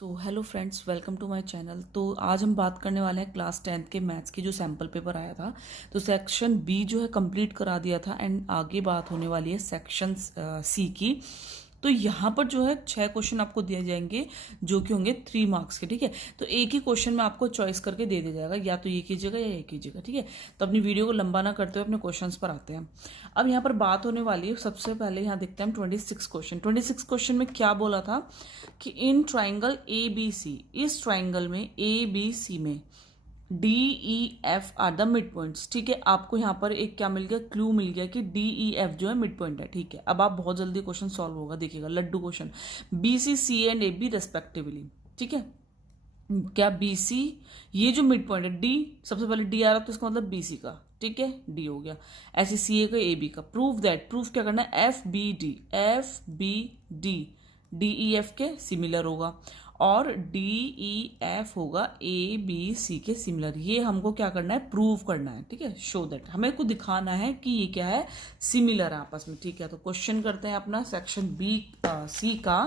तो hello friends, welcome to my channel. तो आज हम बात करने वाले हैं क्लास 10th के मैथ्स की जो सैम्पल पेपर आया था। तो सेक्शन बी जो है कंप्लीट करा दिया था एंड आगे बात होने वाली है सेक्शन सी की। तो यहाँ पर जो है 6 क्वेश्चन आपको दिए जाएंगे जो कि होंगे 3 मार्क्स के। ठीक है, तो एक ही क्वेश्चन में आपको चॉइस करके दे दिया जाएगा, या तो ये कीजिएगा या ये कीजिएगा। ठीक है, तो अपनी वीडियो को लंबा ना करते हुए अपने क्वेश्चंस पर आते हैं। अब यहाँ पर बात होने वाली है, सबसे पहले यहाँ देखते हैं हम 26 क्वेश्चन। 26 क्वेश्चन में क्या बोला था कि इन ट्राइंगल ए बी सी, इस ट्राइंगल में ए बी सी में D E F R the mid points. ठीक है, आपको यहाँ पर एक क्या मिल गया, क्लू मिल गया कि डी ई एफ जो है मिड पॉइंट है। ठीक है, अब आप बहुत जल्दी क्वेश्चन सॉल्व होगा, देखिएगा लड्डू question. B C C and A B respectively. ठीक है, क्या बी सी ये जो मिड पॉइंट है, डी सबसे पहले डी आ रहा तो इसका मतलब बी सी का। ठीक है, डी हो गया। ऐसे सी ए का, ए बी का। प्रूव दैट, प्रूफ क्या करना है, F B D, F B D D E F के सिमिलर होगा और डी ई एफ होगा ए बी सी के सिमिलर। ये हमको क्या करना है, प्रूव करना है। ठीक है, शो दैट, हमें को दिखाना है कि ये क्या है, सिमिलर है आपस में। ठीक है, तो क्वेश्चन करते हैं अपना सेक्शन बी सी का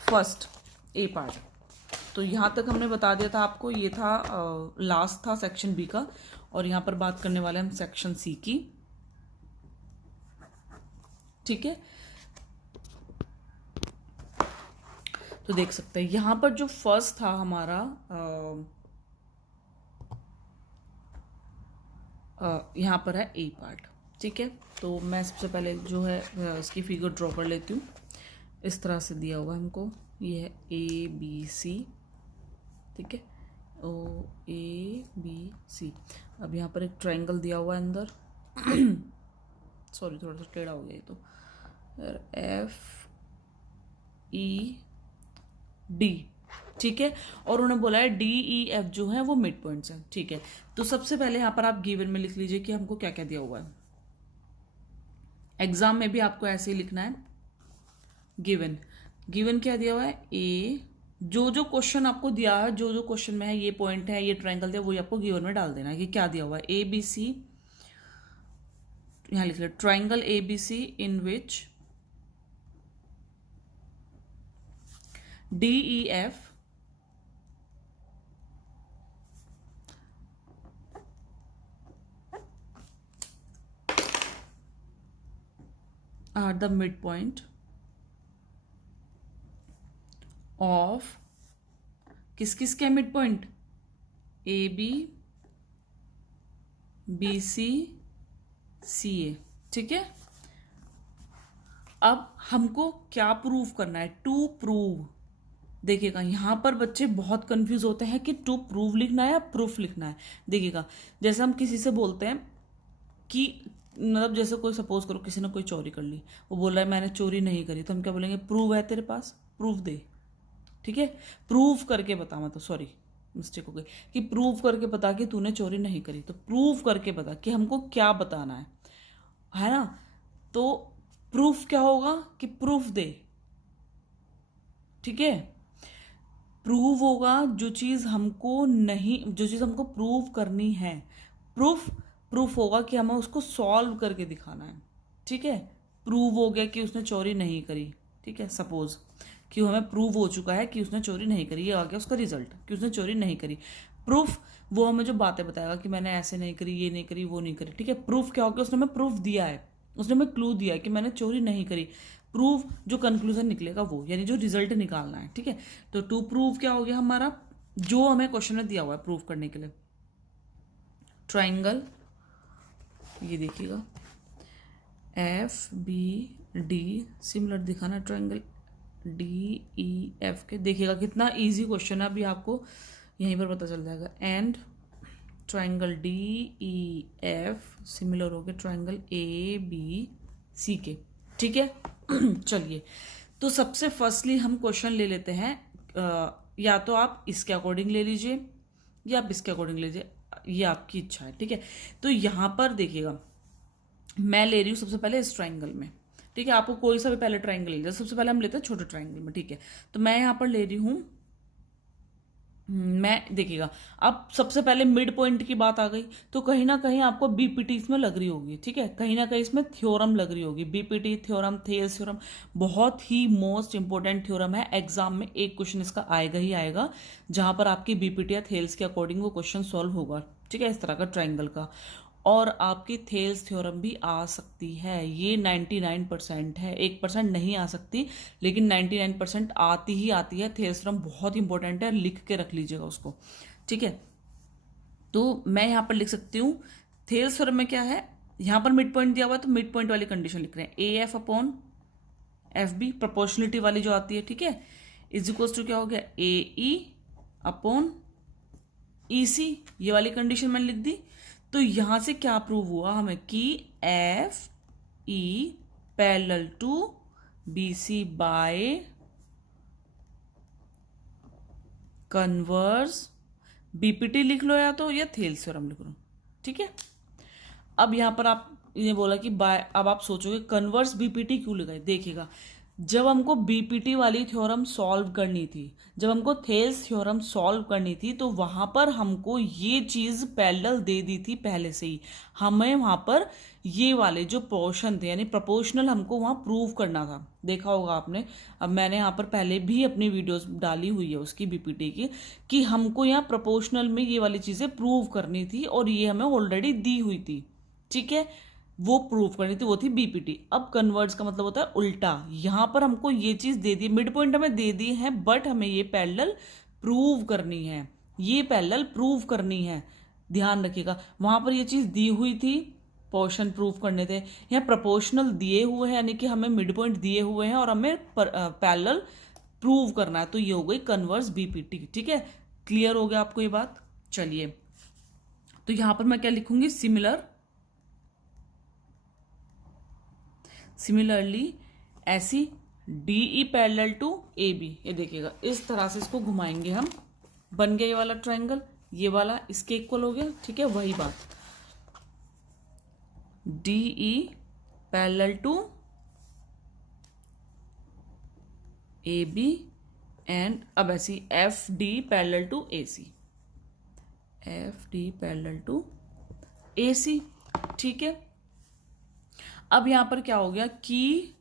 फर्स्ट ए पार्ट। तो यहाँ तक हमने बता दिया था आपको, ये था लास्ट था सेक्शन बी का, और यहाँ पर बात करने वाले हम सेक्शन सी की। ठीक है, तो देख सकते हैं यहाँ पर जो फर्स्ट था हमारा यहाँ पर है ए पार्ट। ठीक है, तो मैं सबसे पहले जो है इसकी फिगर ड्रॉ कर लेती हूँ। इस तरह से दिया हुआ है हमको, ये है ए बी सी। ठीक है, ओ ए बी सी। अब यहाँ पर एक ट्रायंगल दिया हुआ है अंदर सॉरी थोड़ा सा टेढ़ा हो गया ये तो। F E D. ठीक है, और उन्होंने बोला है डी ई एफ जो है वो मिड पॉइंट्स हैं। ठीक है, तो सबसे पहले यहाँ पर आप गिवन में लिख लीजिए कि हमको क्या क्या दिया हुआ है। एग्जाम में भी आपको ऐसे ही लिखना है। गिवन, गिवन क्या दिया हुआ है, ए जो जो क्वेश्चन आपको दिया है, जो जो क्वेश्चन में है, ये पॉइंट है, ये ट्रायंगल दिया, वो आपको गिवन में डाल देना है कि क्या दिया हुआ है। ए बी सी, यहाँ लिख लिया triangle A B C in which D E F are the midpoint of किस किस के midpoint, A B B C C A. ठीक है, अब हमको क्या प्रूव करना है, टू प्रूव। देखिएगा यहाँ पर बच्चे बहुत कंफ्यूज होते हैं कि टू प्रूव लिखना है या प्रूफ लिखना है। देखिएगा जैसे हम किसी से बोलते हैं कि मतलब जैसे कोई सपोज करो किसी ने कोई चोरी कर ली, वो बोल रहा है मैंने चोरी नहीं करी, तो हम क्या बोलेंगे, प्रूव है तेरे पास, प्रूफ दे। ठीक है, प्रूव करके बता, मतलब सॉरी मिस्टेक हो गई, कि प्रूव करके बता कि तूने चोरी नहीं करी। तो प्रूव करके बता कि हमको क्या बताना है ना। तो प्रूफ क्या होगा कि प्रूफ दे। ठीक है, प्रूव होगा जो चीज हमको नहीं, जो चीज हमको प्रूव करनी है। प्रूफ, प्रूफ होगा कि हमें उसको सॉल्व करके दिखाना है। ठीक है, प्रूव हो गया कि उसने चोरी नहीं करी। ठीक है, सपोज कि हमें प्रूव हो चुका है कि उसने चोरी नहीं करी, ये आ गया उसका रिजल्ट कि उसने चोरी नहीं करी। प्रूफ वो हमें जो बातें बताएगा कि मैंने ऐसे नहीं करी, ये नहीं करी, वो नहीं करी। ठीक है, प्रूफ क्या हो गया, उसने हमें प्रूफ दिया है, उसने हमें क्लू दिया है कि मैंने चोरी नहीं करी। प्रूफ जो कंक्लूजन निकलेगा वो, यानी जो रिजल्ट निकालना है। ठीक है, तो टू प्रूव क्या हो गया हमारा, जो हमें क्वेश्चन में दिया हुआ है प्रूव करने के लिए। ट्राइंगल, ये देखिएगा एफ बी डी सिमिलर दिखाना, ट्राइंगल डी ई एफ के। देखिएगा कितना इजी क्वेश्चन है, अभी आपको यहीं पर पता चल जाएगा। And triangle D E F similar हो गया ट्राइंगल ए बी सी के। ठीक है चलिए, तो सबसे फर्स्टली हम क्वेश्चन ले लेते हैं। या तो आप इसके अकॉर्डिंग ले लीजिए या आप इसके अकॉर्डिंग लीजिए, ये आपकी इच्छा है। ठीक है, तो यहाँ पर देखिएगा मैं ले रही हूँ सबसे पहले इस ट्राइंगल में। ठीक है, आपको कोई सा भी पहले ट्राइंगल ले लीजिए, सबसे पहले हम लेते हैं छोटे ट्राइंगल में। ठीक है, तो मैं यहाँ पर ले रही हूँ मैं देखिएगा, अब सबसे पहले मिड पॉइंट की बात आ गई, तो कहीं ना कहीं आपको बीपीटी इसमें लग रही होगी, ठीक है, कहीं ना कहीं इसमें थ्योरम लग रही होगी, बीपीटी थ्योरम, थेल्स थ्योरम, बहुत ही मोस्ट इंपॉर्टेंट थ्योरम है। एग्जाम में एक क्वेश्चन इसका आएगा ही आएगा, जहां पर आपकी बीपीटी या थेल्स के अकॉर्डिंग वो क्वेश्चन सॉल्व होगा, ठीक है, इस तरह का ट्राइंगल का। और आपकी थेल्स थ्योरम भी आ सकती है, ये 99% है, 1% नहीं आ सकती, लेकिन 99% आती ही आती है। थेल्स थ्योरम बहुत इंपॉर्टेंट है, लिख के रख लीजिएगा उसको, ठीक है। तो मैं यहाँ पर लिख सकती हूँ थेल्स थ्योरम में क्या है, यहाँ पर मिड पॉइंट दिया हुआ है तो मिड पॉइंट वाली कंडीशन लिख रहे हैं, A F upon F B, proportionality वाली जो आती है, ठीक है, इज इक्वल टू क्या हो गया, ए ई अपॉन ई सी, ये वाली कंडीशन मैंने लिख दी। तो यहां से क्या प्रूव हुआ हमें कि F E parallel to B C by converse, BPT लिख लो या तो, या थेल्स थ्योरम लिख लो, ठीक है। अब यहां पर आप ये बोला कि बाय, अब आप सोचोगे कन्वर्स बीपीटी क्यों लगाए, देखिएगा, जब हमको बीपीटी वाली थ्योरम सॉल्व करनी थी, जब हमको थेल्स थ्योरम सॉल्व करनी थी, तो वहां पर हमको ये चीज पैरेलल दे दी थी पहले से ही, हमें वहां पर ये वाले जो पोर्शन थे यानी प्रोपोर्शनल हमको वहां प्रूव करना था, देखा होगा आपने। अब मैंने यहाँ पर पहले भी अपनी वीडियोस डाली हुई है उसकी बीपीटी की, कि हमको यहाँ प्रोपोर्शनल में ये वाली चीजें प्रूव करनी थी और ये हमें ऑलरेडी दी हुई थी, ठीक है, वो प्रूव करनी थी, वो थी बीपीटी। अब कन्वर्ट्स का मतलब होता है उल्टा, यहां पर हमको ये चीज दे दी, मिड पॉइंट हमें दे दी है, बट हमें ये पैरेलल प्रूव करनी है, ये पैरेलल प्रूव करनी है, ध्यान रखिएगा। वहां पर ये चीज दी हुई थी, पोर्शन प्रूव करने थे, यहाँ प्रोपोर्शनल दिए हुए हैं, यानी कि हमें मिड पॉइंट दिए हुए हैं और हमें पैरेलल प्रूव करना है, तो ये हो गई कन्वर्स बीपीटी, ठीक है। क्लियर हो गया आपको ये बात, चलिए। तो यहां पर मैं क्या लिखूंगी, सिमिलरली ऐसी D E parallel to A B, ये देखिएगा इस तरह से इसको घुमाएंगे हम, बन गया ये वाला ट्राइंगल, ये वाला इसके इक्वल हो गया, ठीक है, वही बात, D E parallel to A B, and अब ऐसी F D parallel to A C, F D parallel to A C, ठीक है। अब यहां पर क्या हो गया कि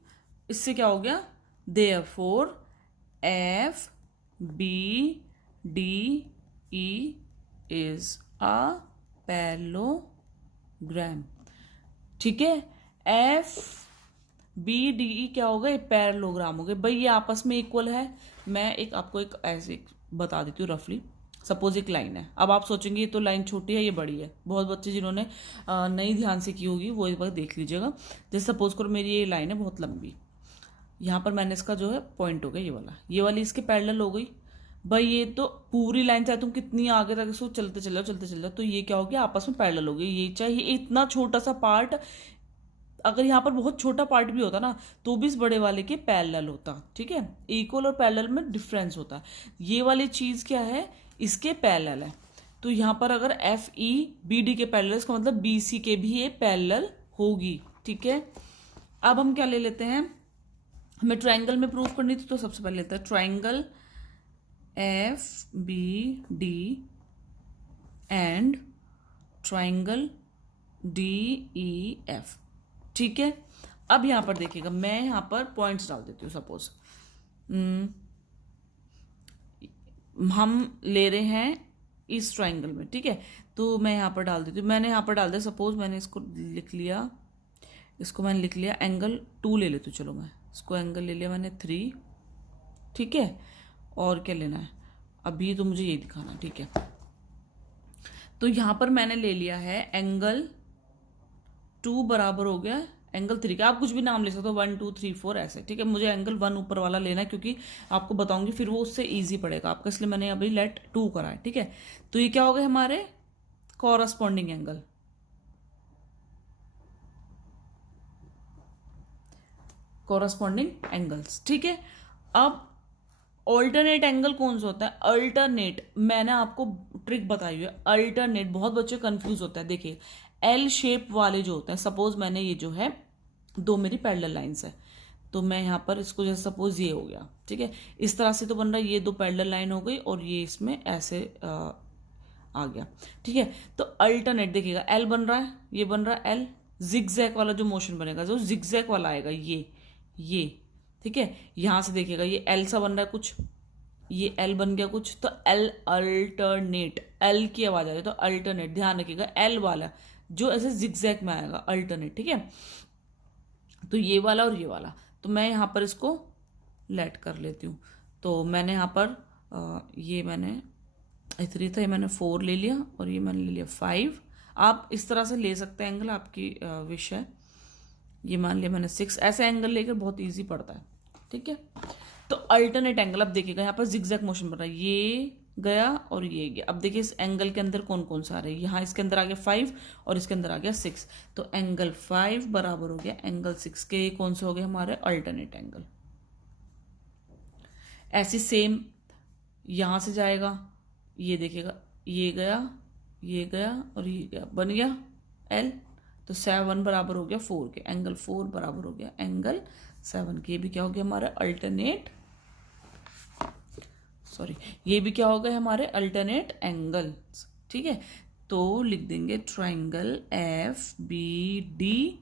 इससे क्या हो गया, therefore F B D E is a parallelogram, ठीक है। एफ बी डी ई क्या हो गए, पैरेललोग्राम हो गए भाई, ये आपस में इक्वल है। मैं एक आपको एक ऐसे बता देती हूँ रफली, सपोज एक लाइन है, अब आप सोचेंगे ये तो लाइन छोटी है ये बड़ी है, बहुत बच्चे जिन्होंने नहीं ध्यान से की होगी वो एक बार देख लीजिएगा। जैसे सपोज करो मेरी ये लाइन है बहुत लंबी, यहाँ पर मैंने इसका जो है पॉइंट हो गया ये वाला, ये वाली इसके पैरेलल हो गई भाई, ये तो पूरी लाइन चाहे तुम कितनी आगे तक इसको चलते चल जाओ, तो ये क्या हो गया, आपस में पैरेलल हो गई। ये चाहिए इतना छोटा सा पार्ट, अगर यहाँ पर बहुत छोटा पार्ट भी होता ना तो भी इस बड़े वाले के पैरेलल होता, ठीक है। इक्वल और पैरेलल में डिफरेंस होता है, ये वाली चीज क्या है, इसके पैरेलल है, तो यहां पर अगर एफ ई बी डी के पैरेलल, इसका मतलब बी सी के भी ये पैरेलल होगी, ठीक है। अब हम क्या ले लेते हैं, हमें ट्राइंगल में प्रूव करनी थी, तो सबसे पहले लेते हैं triangle F B D and triangle D E F, ठीक है। अब यहां पर देखिएगा, मैं यहां पर पॉइंट्स डाल देती हूँ, सपोज हम ले रहे हैं इस ट्राइंगल में, ठीक है, तो मैं यहाँ पर डाल देती हूँ, मैंने यहाँ पर डाल दिया, सपोज मैंने इसको लिख लिया, इसको मैंने लिख लिया एंगल 2 ले लेती हूँ, चलो मैं इसको एंगल ले लिया मैंने 3, ठीक है। और क्या लेना है, अभी तो मुझे ये दिखाना है, ठीक है। तो यहाँ पर मैंने ले लिया है एंगल 2 बराबर हो गया एंगल 3 का, आप कुछ भी नाम ले सकते हो, 1 2 3 4 ऐसे, ठीक है। मुझे एंगल 1 ऊपर वाला लेना है क्योंकि आपको बताऊंगी फिर वो उससे इजी पड़ेगा आपका, इसलिए मैंने अभी लेट 2 करा है, ठीक है। तो ये क्या हो गए हमारे कॉरस्पॉन्डिंग एंगल, कॉरस्पॉन्डिंग एंगल्स, ठीक है। अब ऑल्टरनेट एंगल कौन सा होता है, अल्टरनेट, मैंने आपको ट्रिक बताई है, अल्टरनेट, बहुत बच्चे कंफ्यूज होता है। देखिए एल शेप वाले जो होते हैं, सपोज मैंने ये जो है 2 मेरी पैरेलल लाइंस है, तो मैं यहाँ पर इसको जैसे सपोज ये हो गया, ठीक है, इस तरह से तो बन रहा है, ये दो पैरेलल लाइन हो गई और ये इसमें ऐसे आ गया, ठीक है। तो अल्टरनेट देखिएगा, एल बन रहा है, ये बन रहा है एल, जिगजैग वाला जो मोशन बनेगा, जो जिगजैग वाला आएगा ये, ठीक है। यहां से देखिएगा ये एल सा बन रहा है कुछ, ये एल बन गया कुछ, तो एल अल्टरनेट, एल की आवाज आ रही है तो अल्टरनेट, ध्यान रखिएगा एल वाला जो ऐसे जिगजैग में आएगा, अल्टरनेट, ठीक है। तो ये वाला और ये वाला, तो मैं यहाँ पर इसको लेट कर लेती हूँ। तो मैंने यहाँ पर ये मैंने 3 था, ये मैंने 4 ले लिया और ये मैंने ले लिया 5। आप इस तरह से ले सकते हैं एंगल, आपकी विश है। ये मान लिया मैंने 6, ऐसे एंगल लेकर बहुत इजी पड़ता है, ठीक है। तो अल्टरनेट एंगल, अब देखिएगा यहाँ पर जिगजैग मोशन बन रहा है, ये गया और ये गया। अब देखिए इस एंगल के अंदर कौन कौन सा आ रहा है, यहाँ इसके अंदर आ गया 5 और इसके अंदर आ गया 6, तो एंगल 5 बराबर हो गया एंगल 6 के, कौन से हो गए हमारे अल्टरनेट एंगल। ऐसी सेम यहां से जाएगा, ये देखिएगा ये गया और ये गया, बन गया एल, तो 7 बराबर हो गया 4 के, एंगल 4 बराबर हो गया एंगल 7 के। ये भी क्या हो गया हमारा अल्टरनेट, सॉरी ये भी क्या हो गए हमारे अल्टरनेट एंगल्स, ठीक है। तो लिख देंगे triangle F B D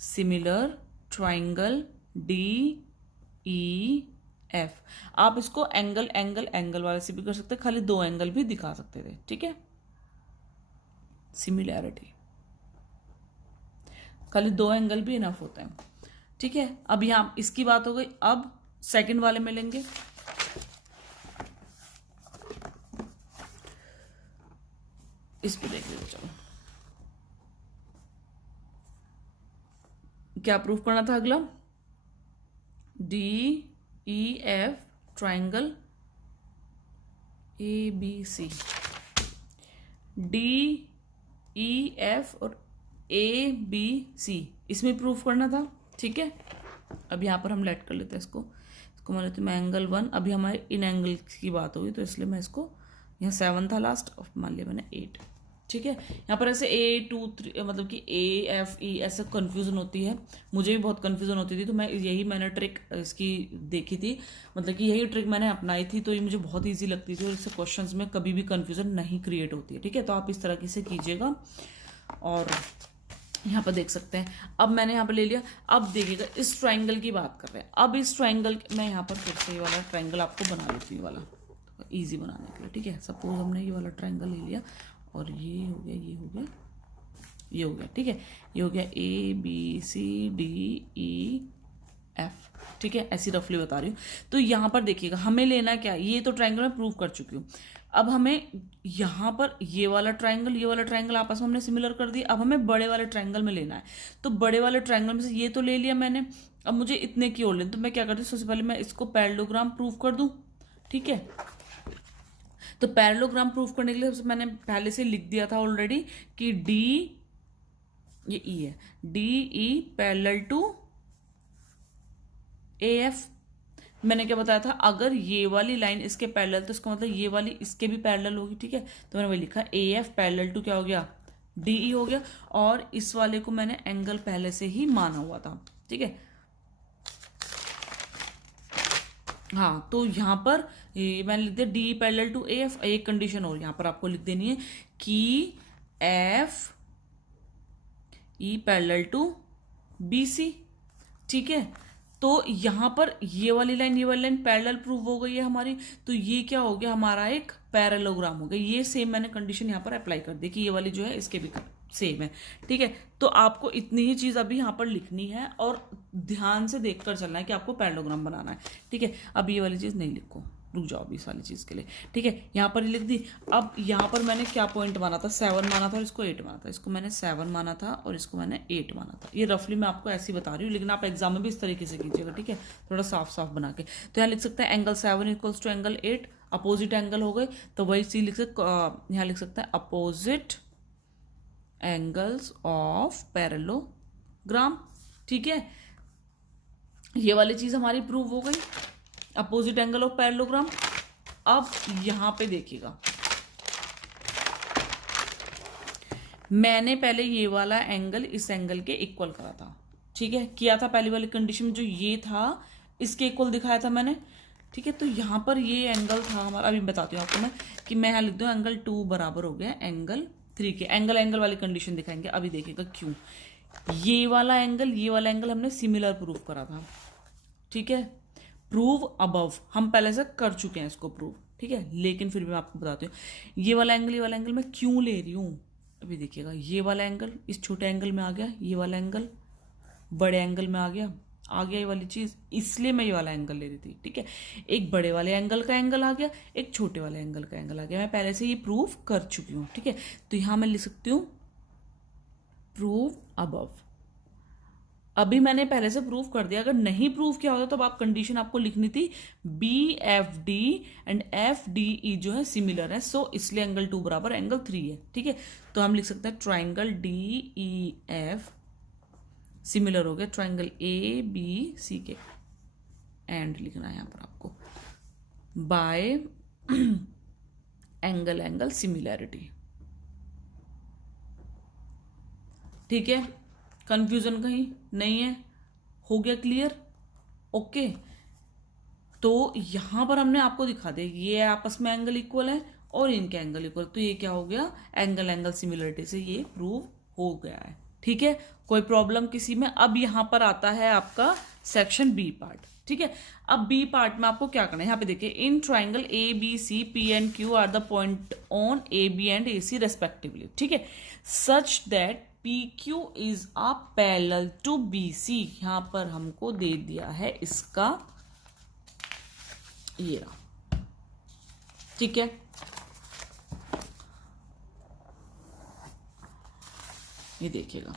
similar triangle D E F. आप इसको एंगल एंगल एंगल वाले से भी कर सकते हैं, खाली 2 एंगल भी दिखा सकते थे, ठीक है। सिमिलैरिटी, खाली 2 एंगल भी इनफ होता है, ठीक है। अब यहां इसकी बात हो गई, अब सेकंड वाले में लेंगे। इस पे देख लीजिए, चलो क्या प्रूफ करना था अगला, D E F triangle A B C, D E F और ए बी सी, इसमें प्रूफ करना था, ठीक है। अब यहाँ पर हम लेट कर लेते हैं इसको मान लेते मैं एंगल 1, अभी हमारे इन एंगल की बात होगी तो इसलिए मैं इसको, यहाँ 7 था लास्ट और मान लिया मैंने 8, ठीक है। यहाँ पर ऐसे A 2 3 मतलब कि A F E ऐसे कन्फ्यूजन होती है, मुझे भी बहुत कन्फ्यूजन होती थी, तो मैंने ट्रिक इसकी देखी थी, मतलब कि यही ट्रिक मैंने अपनाई थी, तो ये मुझे बहुत ईजी लगती थी और इससे क्वेश्चंस में कभी भी कन्फ्यूजन नहीं क्रिएट होती है, ठीक है। तो आप इस तरह से कीजिएगा। और यहाँ पर देख सकते हैं, अब मैंने यहाँ पर ले लिया। अब देखिएगा इस ट्राइंगल की बात कर रहे हैं, अब इस ट्राइंगल मैं यहाँ पर फिर से ये वाला ट्राइंगल आपको बना लेती हूँ, वाला ईजी बनाने के लिए, ठीक है। सपोज हमने ये वाला ट्राइंगल ले लिया और ये हो गया, ये हो गया, ये हो गया, ठीक है। ये हो गया A B C D E F, ठीक है। ऐसी रफली बता रही हूँ। तो यहाँ पर देखिएगा हमें लेना क्या, ये तो ट्राइंगल मैं प्रूव कर चुकी हूँ। अब हमें यहाँ पर ये वाला ट्राइंगल आपस में हमने सिमिलर कर दिया, अब हमें बड़े वाले ट्राइंगल में लेना है। तो बड़े वाले ट्राइंगल में से ये तो ले लिया मैंने, अब मुझे इतने की और लेना, तो मैं क्या करती हूँ, सबसे पहले मैं इसको पैरेललोग्राम प्रूव कर दूँ, ठीक है। तो पैरेललोग्राम प्रूफ करने के लिए सबसे मैंने पहले से लिख दिया था ऑलरेडी कि डी, ये ई है, D E parallel to A F. मैंने क्या बताया था, अगर ये वाली लाइन इसके पैरेलल तो इसका मतलब ये वाली इसके भी पैरेलल होगी, ठीक है। तो मैंने वही लिखा ए एफ पैरेलल टू क्या हो गया, डी ई हो गया। और इस वाले को मैंने एंगल पहले से ही माना हुआ था, ठीक है। हाँ, तो यहाँ पर मैंने लिख दिया D parallel to A F. एक कंडीशन और यहाँ पर आपको लिख देनी है कि F E parallel to B C, ठीक है। तो यहाँ पर ये वाली लाइन पैरेलल प्रूव हो गई है हमारी, तो ये क्या हो गया हमारा एक पैरेललोग्राम हो गया। ये सेम मैंने कंडीशन यहाँ पर अप्लाई कर दी कि ये वाली जो है इसके भी सेम है, ठीक है। तो आपको इतनी ही चीज अभी यहाँ पर लिखनी है और ध्यान से देखकर चलना है कि आपको पैरेललोग्राम बनाना है, ठीक है। अब ये वाली चीज नहीं लिखो, रुक जाओ अभी इस वाली चीज के लिए, ठीक है। यहाँ पर लिख दी। अब यहाँ पर मैंने क्या पॉइंट माना था, 7 माना था और इसको 8 माना था, इसको मैंने 7 माना था और इसको मैंने 8 माना था। ये रफली मैं आपको ऐसी बता रही हूँ, लेकिन आप एग्जाम में भी इस तरीके से कीजिएगा, ठीक है, थोड़ा साफ साफ बना के। तो यहाँ लिख सकते हैं angle 7 equals to angle 8, opposite angle हो गए, तो वही चीज लिख सकते, यहाँ लिख सकते हैं अपोजिट एंगल्स ऑफ पैरेललोग्राम, ठीक है। ये वाली चीज हमारी प्रूव हो गई, अपोजिट एंगल ऑफ पैरेललोग्राम। अब यहां पे देखिएगा, मैंने पहले ये वाला एंगल इस एंगल के इक्वल करा था, ठीक है, किया था पहली वाली कंडीशन में, जो ये था इसके इक्वल दिखाया था मैंने। ठीक है, तो यहाँ पर ये एंगल था हमारा, अभी बताती हूँ आपको मैं कि मैं यहाँ लिख दूँ एंगल 2 बराबर हो गया एंगल 3 के। एंगल वाली कंडीशन दिखाएंगे, अभी देखिएगा क्यों। ये वाला एंगल हमने सिमिलर प्रूव करा था। ठीक है, प्रूव अबव हम पहले से कर चुके हैं इसको प्रूव। ठीक है, लेकिन फिर भी मैं आपको बताती हूँ ये वाला एंगल मैं क्यों ले रही हूँ। अभी देखिएगा, ये वाला एंगल इस छोटे एंगल में आ गया, ये वाला एंगल बड़े एंगल में आ गया ये वाली चीज़, इसलिए मैं ये वाला एंगल ले रही थी। ठीक है, एक बड़े वाले एंगल का एंगल आ गया, एक छोटे वाले एंगल का एंगल आ गया, मैं पहले से ये प्रूव कर चुकी हूँ। ठीक है, तो यहाँ मैं लिख सकती हूँ प्रूव अबव। अभी मैंने पहले से प्रूव कर दिया, अगर नहीं प्रूव किया होता तो आप कंडीशन आपको लिखनी थी BFD एंड FDE जो है सिमिलर है, सो इसलिए एंगल 2 बराबर एंगल 3 है। ठीक है, तो हम लिख सकते हैं ट्राइंगल DEF सिमिलर हो गया ट्राइंगल ABC के, एंड लिखना है यहाँ पर आपको बाय एंगल सिमिलैरिटी। ठीक है, कंफ्यूजन कहीं नहीं है, हो गया क्लियर? ओके, तो यहां पर हमने आपको दिखा दिया ये आपस में एंगल इक्वल है और इनके एंगल इक्वल, तो ये क्या हो गया एंगल सिमिलरिटी से ये प्रूव हो गया है। ठीक है, कोई प्रॉब्लम किसी में? अब यहां पर आता है आपका सेक्शन बी पार्ट। ठीक है, अब बी पार्ट में आपको क्या करना है, यहाँ पे देखिए in triangle ABC P and Q are the point on AB and AC respectively. ठीक है, such that PQ is a parallel to BC। यहां पर हमको दे दिया है इसका ये रहा। ठीक है, ये देखिएगा,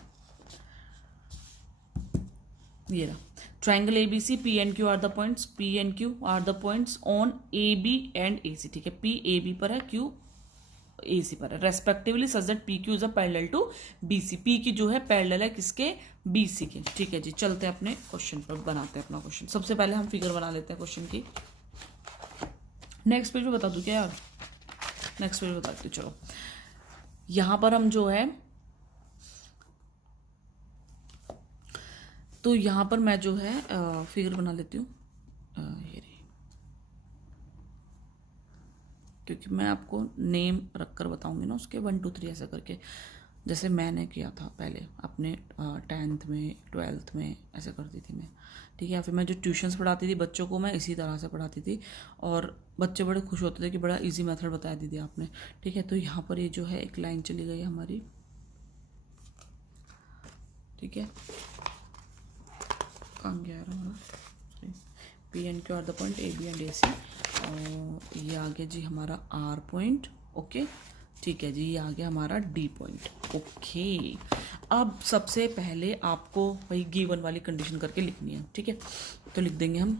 ये रहा triangle ABC P and Q are the points, P and Q are the points on AB and AC। ठीक है, P AB पर है, Q AC पर है respectively, such that PQ is a parallel to BC। P की जो है parallel है किसके? BC के। ठीक है जी, चलते हैं अपने क्वेश्चन पर, बनाते हैं अपना क्वेश्चन। सबसे पहले हम फिगर बना लेते हैं क्वेश्चन की। नेक्स्ट पेज पे बता दूं क्या यार? नेक्स्ट पेज बताती हूँ, चलो। यहां पर हम जो है, तो यहां पर मैं जो है फिगर बना लेती हूँ ये रही, क्योंकि मैं आपको नेम रख कर बताऊंगी ना उसके 1 2 3 ऐसा करके, जैसे मैंने किया था पहले अपने 10th में 12th में ऐसे करती थी मैं। ठीक है, या फिर मैं जो ट्यूशन्स पढ़ाती थी बच्चों को, मैं इसी तरह से पढ़ाती थी और बच्चे बड़े खुश होते थे कि बड़ा इजी मेथड बताया दीदी आपने। ठीक है, तो यहाँ पर ये जो है एक लाइन चली गई हमारी। ठीक है, कहाँ गया हमारा? P and Q are the point AB and AC, और ये आ गया जी हमारा R पॉइंट। ओके, ठीक है जी, ये आ गया हमारा D पॉइंट। ओके, अब सबसे पहले आपको वही गिवन वाली कंडीशन करके लिखनी है। ठीक है, तो लिख देंगे हम,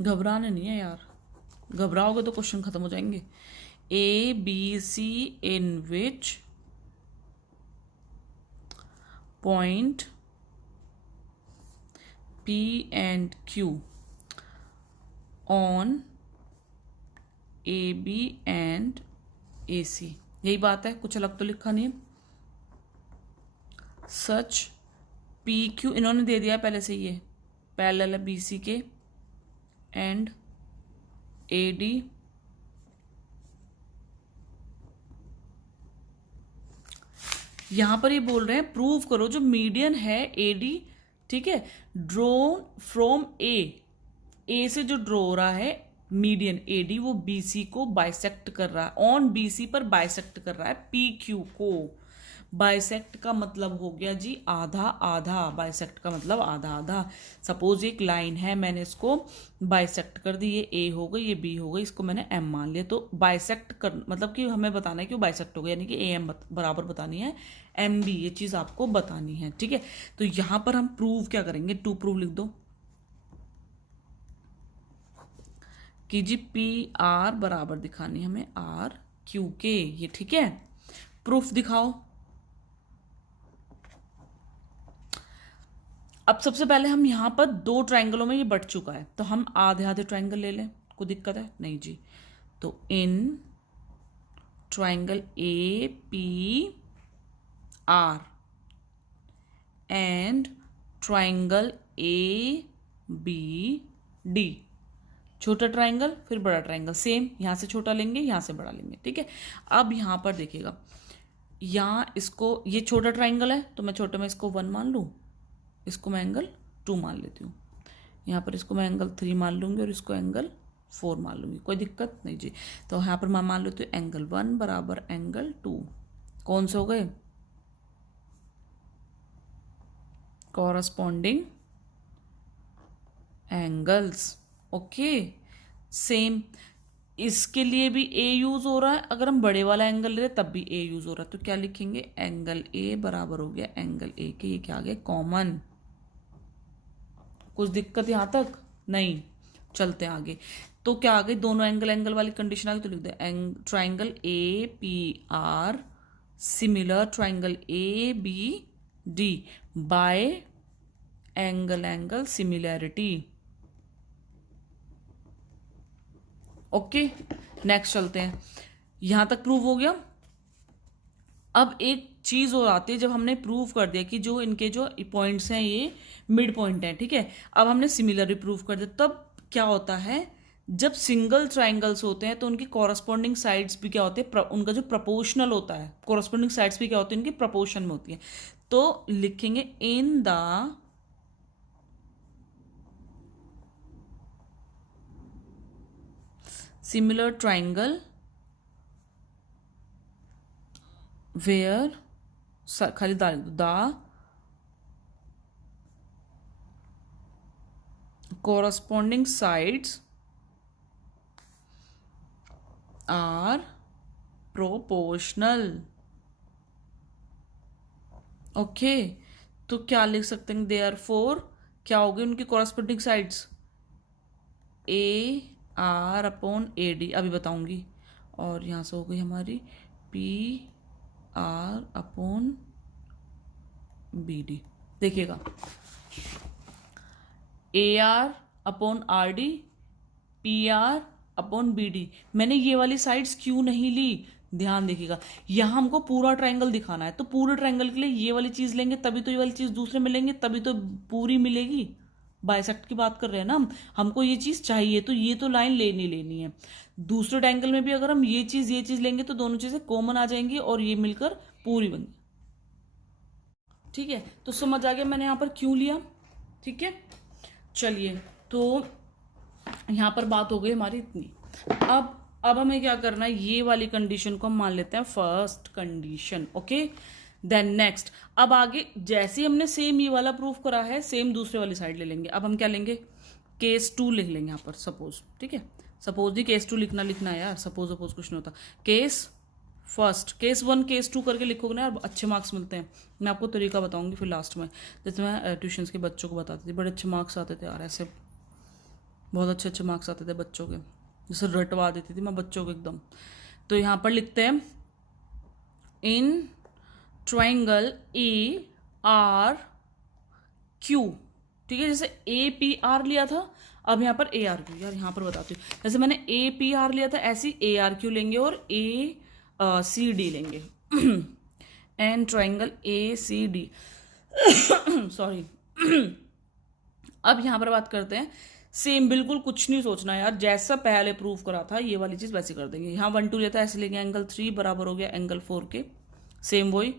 घबराना नहीं है यार, घबराओगे तो क्वेश्चन खत्म हो जाएंगे। ABC in which point P and Q on AB and AC, यही बात है, कुछ अलग तो लिखा नहीं है। सच PQ इन्होंने दे दिया है पहले से, ये पैरेलल है BC के एंड AD यहां पर ये बोल रहे हैं प्रूव करो जो मीडियन है AD। ठीक है, ड्रोन फ्रॉम ए से जो ड्रॉ हो रहा है मीडियन AD, वो BC को बाइसेक्ट कर रहा है, ऑन BC पर बाइसेक्ट कर रहा है PQ को। बाइसेक्ट का मतलब हो गया जी आधा आधा, बाइसेक्ट का मतलब आधा आधा। सपोज एक लाइन है, मैंने इसको बाइसेक्ट कर दी, ये A हो गई, ये B हो गई, इसको मैंने M मान लिया, तो बाइसेक्ट कर मतलब कि हमें बताना है कि वो बाइसेक्ट हो गया, यानी कि AM बराबर बतानी है MB, ये चीज़ आपको बतानी है। ठीक है, तो यहां पर हम प्रूव क्या करेंगे, टू प्रूव लिख दो कि जी PR बराबर दिखानी हमें RQ के, ये ठीक है। प्रूफ दिखाओ। अब सबसे पहले हम यहां पर 2 ट्राइंगलों में ये बट चुका है, तो हम आधे आधे ट्राइंगल ले लें, कोई दिक्कत है नहीं जी। तो in triangle AP R and triangle A B D. छोटा ट्राइंगल फिर बड़ा ट्राइंगल, सेम यहाँ से छोटा लेंगे यहाँ से बड़ा लेंगे, ठीक है। अब यहाँ पर देखिएगा, यहाँ इसको, ये छोटा ट्राइंगल है तो मैं छोटे में इसको 1 मान लूँ, इसको मैं एंगल 2 मान लेती हूँ। यहाँ पर इसको मैं एंगल 3 मान लूँगी और इसको एंगल 4 मान लूँगी, कोई दिक्कत नहीं जी। तो यहाँ पर मैं मान लेती हूँ एंगल 1 बराबर एंगल 2। कौन से हो गए? Corresponding angles. ओके, सेम इसके लिए भी ए यूज हो रहा है, अगर हम बड़े वाला एंगल ले रहे तब भी ए यूज हो रहा है। तो क्या लिखेंगे? एंगल ए बराबर हो गया एंगल ए के, ये क्या आ गया? कॉमन। कुछ दिक्कत यहां तक नहीं, चलते हैं आगे। तो क्या आ गई? दोनों एंगल एंगल वाली कंडीशन आ गई, तो लिख दे triangle A P R similar triangle A B D by angle angle similarity. Okay, next चलते हैं। यहां तक प्रूव हो गया। अब एक चीज और आती है, जब हमने प्रूव कर दिया कि जो इनके जो पॉइंट्स हैं ये मिड पॉइंट है, ठीक है। अब हमने सिमिलरली प्रूव कर दिया, तब क्या होता है? जब सिंगल ट्राइंगल्स होते हैं तो उनकी कॉरस्पॉन्डिंग साइड्स भी क्या होते हैं? उनका जो प्रपोर्शनल होता है, कॉरस्पॉन्डिंग साइड्स भी क्या होती है? इनकी प्रपोर्शन में होती है। तो लिखेंगे in the similar triangle where खाली the corresponding sides are proportional। Okay, तो क्या लिख सकते हैं? therefore क्या होगी उनकी corresponding sides? A R upon A D, अभी बताऊंगी। और यहाँ से हो गई हमारी P R upon B D. देखिएगा, A R upon R D, P R upon B D. मैंने ये वाली साइड्स क्यों नहीं ली? ध्यान देखिएगा, यहाँ हमको पूरा ट्राइंगल दिखाना है, तो पूरे ट्राइंगल के लिए ये वाली चीज लेंगे तभी तो ये वाली चीज दूसरे में लेंगे, तभी तो पूरी मिलेगी। बाइसेक्ट की बात कर रहे हैं ना हम, हमको ये चीज चाहिए तो ये तो लाइन लेनी है। दूसरे ट्रायंगल में भी अगर हम ये चीज लेंगे तो दोनों चीजें कॉमन आ जाएंगी और ये मिलकर पूरी बन गई। ठीक है, तो समझ आ गया मैंने यहाँ पर क्यों लिया। ठीक है, चलिए, तो यहाँ पर बात हो गई हमारी इतनी। अब हमें क्या करना है? ये वाली कंडीशन को हम मान लेते हैं first condition. Okay, then next, अब आगे जैसे हमने सेम ये वाला प्रूफ करा है, सेम दूसरे वाली साइड ले लेंगे। अब हम क्या लेंगे? केस 2 लिख लेंगे यहाँ पर, सपोज। ठीक है, सपोज ही केस 2 लिखना है यार, सपोज कुछ नहीं होता। केस फर्स्ट, केस 1 केस 2 करके लिखोगे ना यार, अच्छे मार्क्स मिलते हैं। मैं आपको तरीका बताऊंगी फिर लास्ट में। जैसे मैं ट्यूशन के बच्चों को बताती थी, बड़े अच्छे मार्क्स आते थे यार, ऐसे बहुत अच्छे मार्क्स आते थे बच्चों के, जैसे रटवा देती थी मैं बच्चों को एकदम। तो यहाँ पर लिखते हैं in triangle A R Q. ठीक है, जैसे ए पी आर लिया था, अब यहाँ पर ए आर क्यू। यार यहाँ पर बताती हूँ, जैसे मैंने ए पी आर लिया था, ऐसी ए आर क्यू लेंगे और ए सी डी लेंगे। And triangle A C D, sorry. अब यहाँ पर बात करते हैं, सेम बिल्कुल कुछ नहीं सोचना यार, जैसा पहले प्रूफ करा था ये वाली चीज वैसे कर देंगे। यहाँ 1 2 लेता है, ऐसे लेंगे एंगल 3 बराबर हो गया एंगल 4 के, सेम वही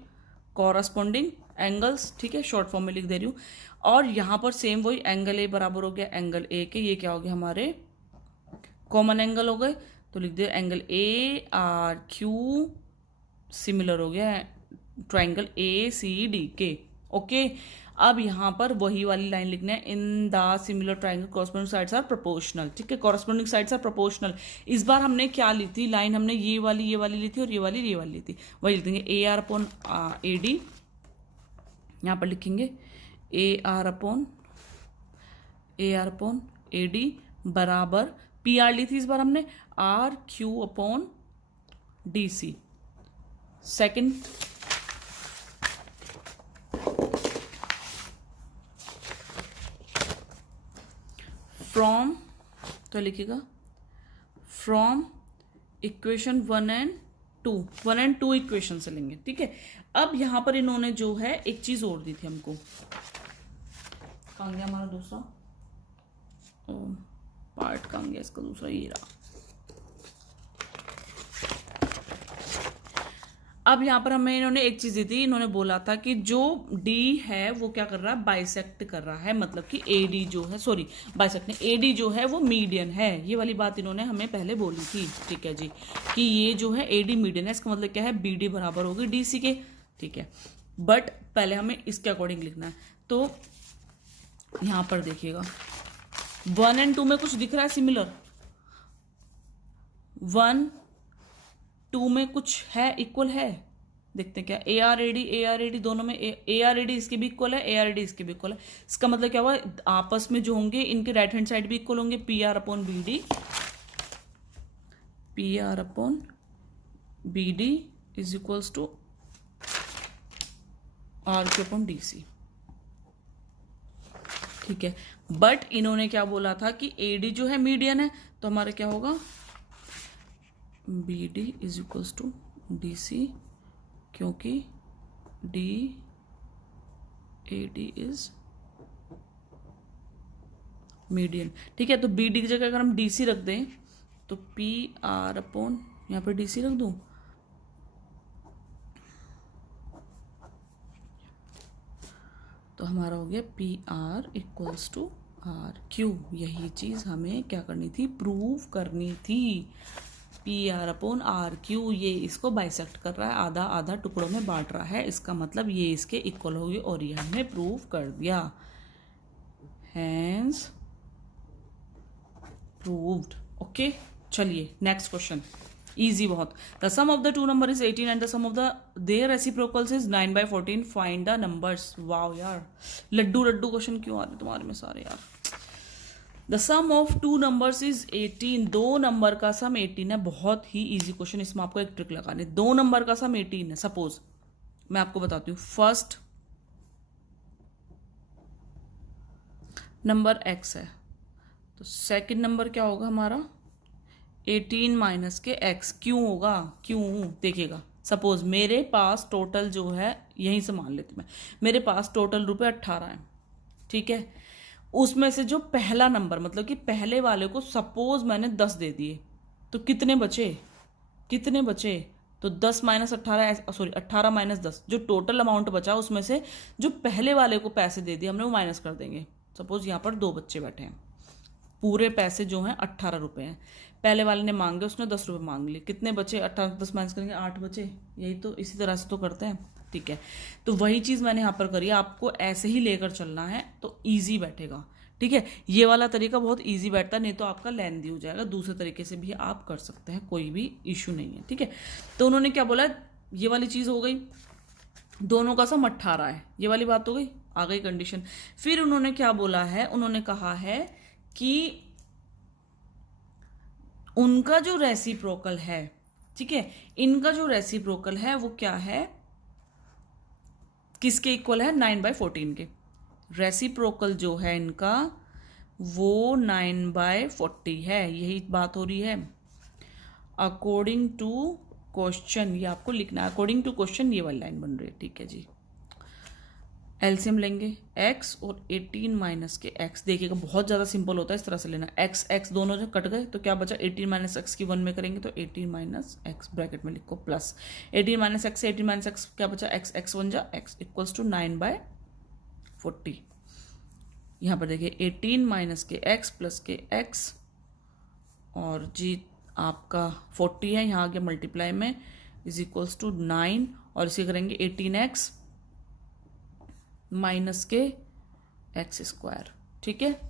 कॉरस्पॉन्डिंग एंगल्स। ठीक है, शॉर्ट फॉर्म में लिख दे रही हूँ। और यहाँ पर सेम वही एंगल ए बराबर हो गया एंगल ए के, ये क्या हो गया? हमारे कॉमन एंगल हो गए। तो लिख दे angle A R Q similar हो गया ट्राइंगल ए सी डी के। ओके, अब यहाँ पर वही वाली लाइन लिखना है, in the similar triangle corresponding sides are proportional. ठीक है, कॉरस्पॉन्डिंग साइड्स आर प्रोपोर्शनल। इस बार हमने क्या ली थी लाइन? हमने ये वाली ली थी और ये वाली ली थी। वही लिख देंगे A R upon A D, यहाँ पर लिखेंगे A R upon A D बराबर पी आर ली थी इस बार हमने, R Q upon D C. Second, from, तो लिखिएगा from equation 1 and two, 1 and 2 equation से लेंगे, ठीक है। अब यहाँ पर इन्होंने जो है एक चीज और दी थी हमको, कहाँ गया हमारा दूसरा पार्ट, कहाँ गया इसका दूसरा, ये रहा। अब यहाँ पर हमें इन्होंने एक चीज दी थी, इन्होंने बोला था कि जो D है वो क्या कर रहा है, बाइसेक्ट कर रहा है, मतलब कि AD जो है, सॉरी बाइसेक्ट नहीं, AD जो है वो मीडियन है। ये वाली बात इन्होंने हमें पहले बोली थी, ठीक है जी, कि ये जो है AD मीडियन है। इसका मतलब क्या है, BD बराबर होगी DC के, ठीक है। बट पहले हमें इसके अकॉर्डिंग लिखना है। तो यहाँ पर देखिएगा 1 एंड 2 में कुछ दिख रहा है सिमिलर, 1 2 में कुछ है, इक्वल है, देखते हैं क्या, AR AD दोनों में AR AD इसके भी इक्वल है, AR AD इसके भी इक्वल है। इसका मतलब क्या हुआ, आपस में जो होंगे इनके राइट हैंड साइड भी इक्वल होंगे, PR/BD is equals to RQ/DC, ठीक है। बट इन्होंने क्या बोला था कि AD जो है मीडियन है, तो हमारा क्या होगा, BD is equals to DC, क्योंकि AD इज मीडियन, ठीक है। तो BD की जगह अगर हम DC रख दें तो PR/ यहाँ पर DC रख दूं, तो हमारा हो गया PR इक्वल्स टू RQ। यही चीज हमें क्या करनी थी, प्रूव करनी थी। PR/RQ, ये इसको बाइसेक्ट कर रहा है, आधा आधा टुकड़ों में बांट रहा है, इसका मतलब ये इसके इक्वल होगी, और ये हमने प्रूव कर दिया, हैंस प्रूव्ड। ओके, चलिए नेक्स्ट क्वेश्चन, इजी बहुत। The sum of the two number is 18 and the sum of the their reciprocals is 9/14, find the numbers. Wow यार, लड्डू लड्डू क्वेश्चन क्यों आ रहे तुम्हारे में सारे यार। The sum of two numbers is 18, दो नंबर का सम 18 है। बहुत ही इजी क्वेश्चन, इसमें आपको एक ट्रिक लगानी है। दो नंबर का सम 18 है, सपोज मैं आपको बताती हूँ, फर्स्ट नंबर x है, तो सेकंड नंबर क्या होगा हमारा, 18 माइनस के x। क्यों होगा, क्यों देखिएगा, सपोज मेरे पास टोटल जो है, यहीं से मान लेती मैं, मेरे पास टोटल रुपए 18 है, ठीक है। उसमें से जो पहला नंबर, मतलब कि पहले वाले को सपोज मैंने 10 दे दिए, तो कितने बचे, कितने बचे, तो 10 माइनस 18, सॉरी 18 माइनस 10, जो टोटल अमाउंट बचा उसमें से जो पहले वाले को पैसे दे दिए हमने वो माइनस कर देंगे। सपोज यहाँ पर 2 बच्चे बैठे हैं, पूरे पैसे जो हैं 18 रुपये हैं, पहले वाले ने मांगे, उसने 10 रुपये मांग लिए, कितने बचे, 18 10 माइनस करेंगे 8 बचे। यही तो इसी तरह से तो करते हैं, ठीक है। तो वही चीज़ मैंने यहाँ पर करी, आपको ऐसे ही लेकर चलना है तो ईजी बैठेगा, ठीक है। ये वाला तरीका बहुत ईजी बैठता है, नहीं तो आपका लेंथी हो जाएगा। दूसरे तरीके से भी आप कर सकते हैं, कोई भी इशू नहीं है, ठीक है। तो उन्होंने क्या बोला, ये वाली चीज़ हो गई, दोनों का सम 18 है, ये वाली बात हो गई, आ गई कंडीशन। फिर उन्होंने क्या बोला है, उन्होंने कहा है कि उनका जो रेसिप्रोकल है, ठीक है, इनका जो रेसिप्रोकल है वो क्या है, किसके इक्वल है, 9/14 के। रेसिप्रोकल जो है इनका वो 9/40 है, यही बात हो रही है। अकॉर्डिंग टू क्वेश्चन, ये आपको लिखना है, अकॉर्डिंग टू क्वेश्चन ये वाली लाइन बन रही है, ठीक है जी। एलसीएम लेंगे x और 18 माइनस के x, देखिएगा बहुत ज़्यादा सिंपल होता है, इस तरह से लेना, x x दोनों जो कट गए तो क्या बचा, 18 माइनस एक्स की 1 में करेंगे तो 18 माइनस एक्स, ब्रैकेट में लिखो प्लस 18 माइनस एक्स से 18 माइनस एक्स क्या बचा, x x 1 जा x इक्वल्स टू 9/40। यहाँ पर देखिए 18 माइनस के x प्लस के x और जी आपका 40 है, यहाँ आ गया मल्टीप्लाई में, इज इक्वल्स टू 9, और इसे करेंगे 18x माइनस के एक्स स्क्वायर, ठीक है।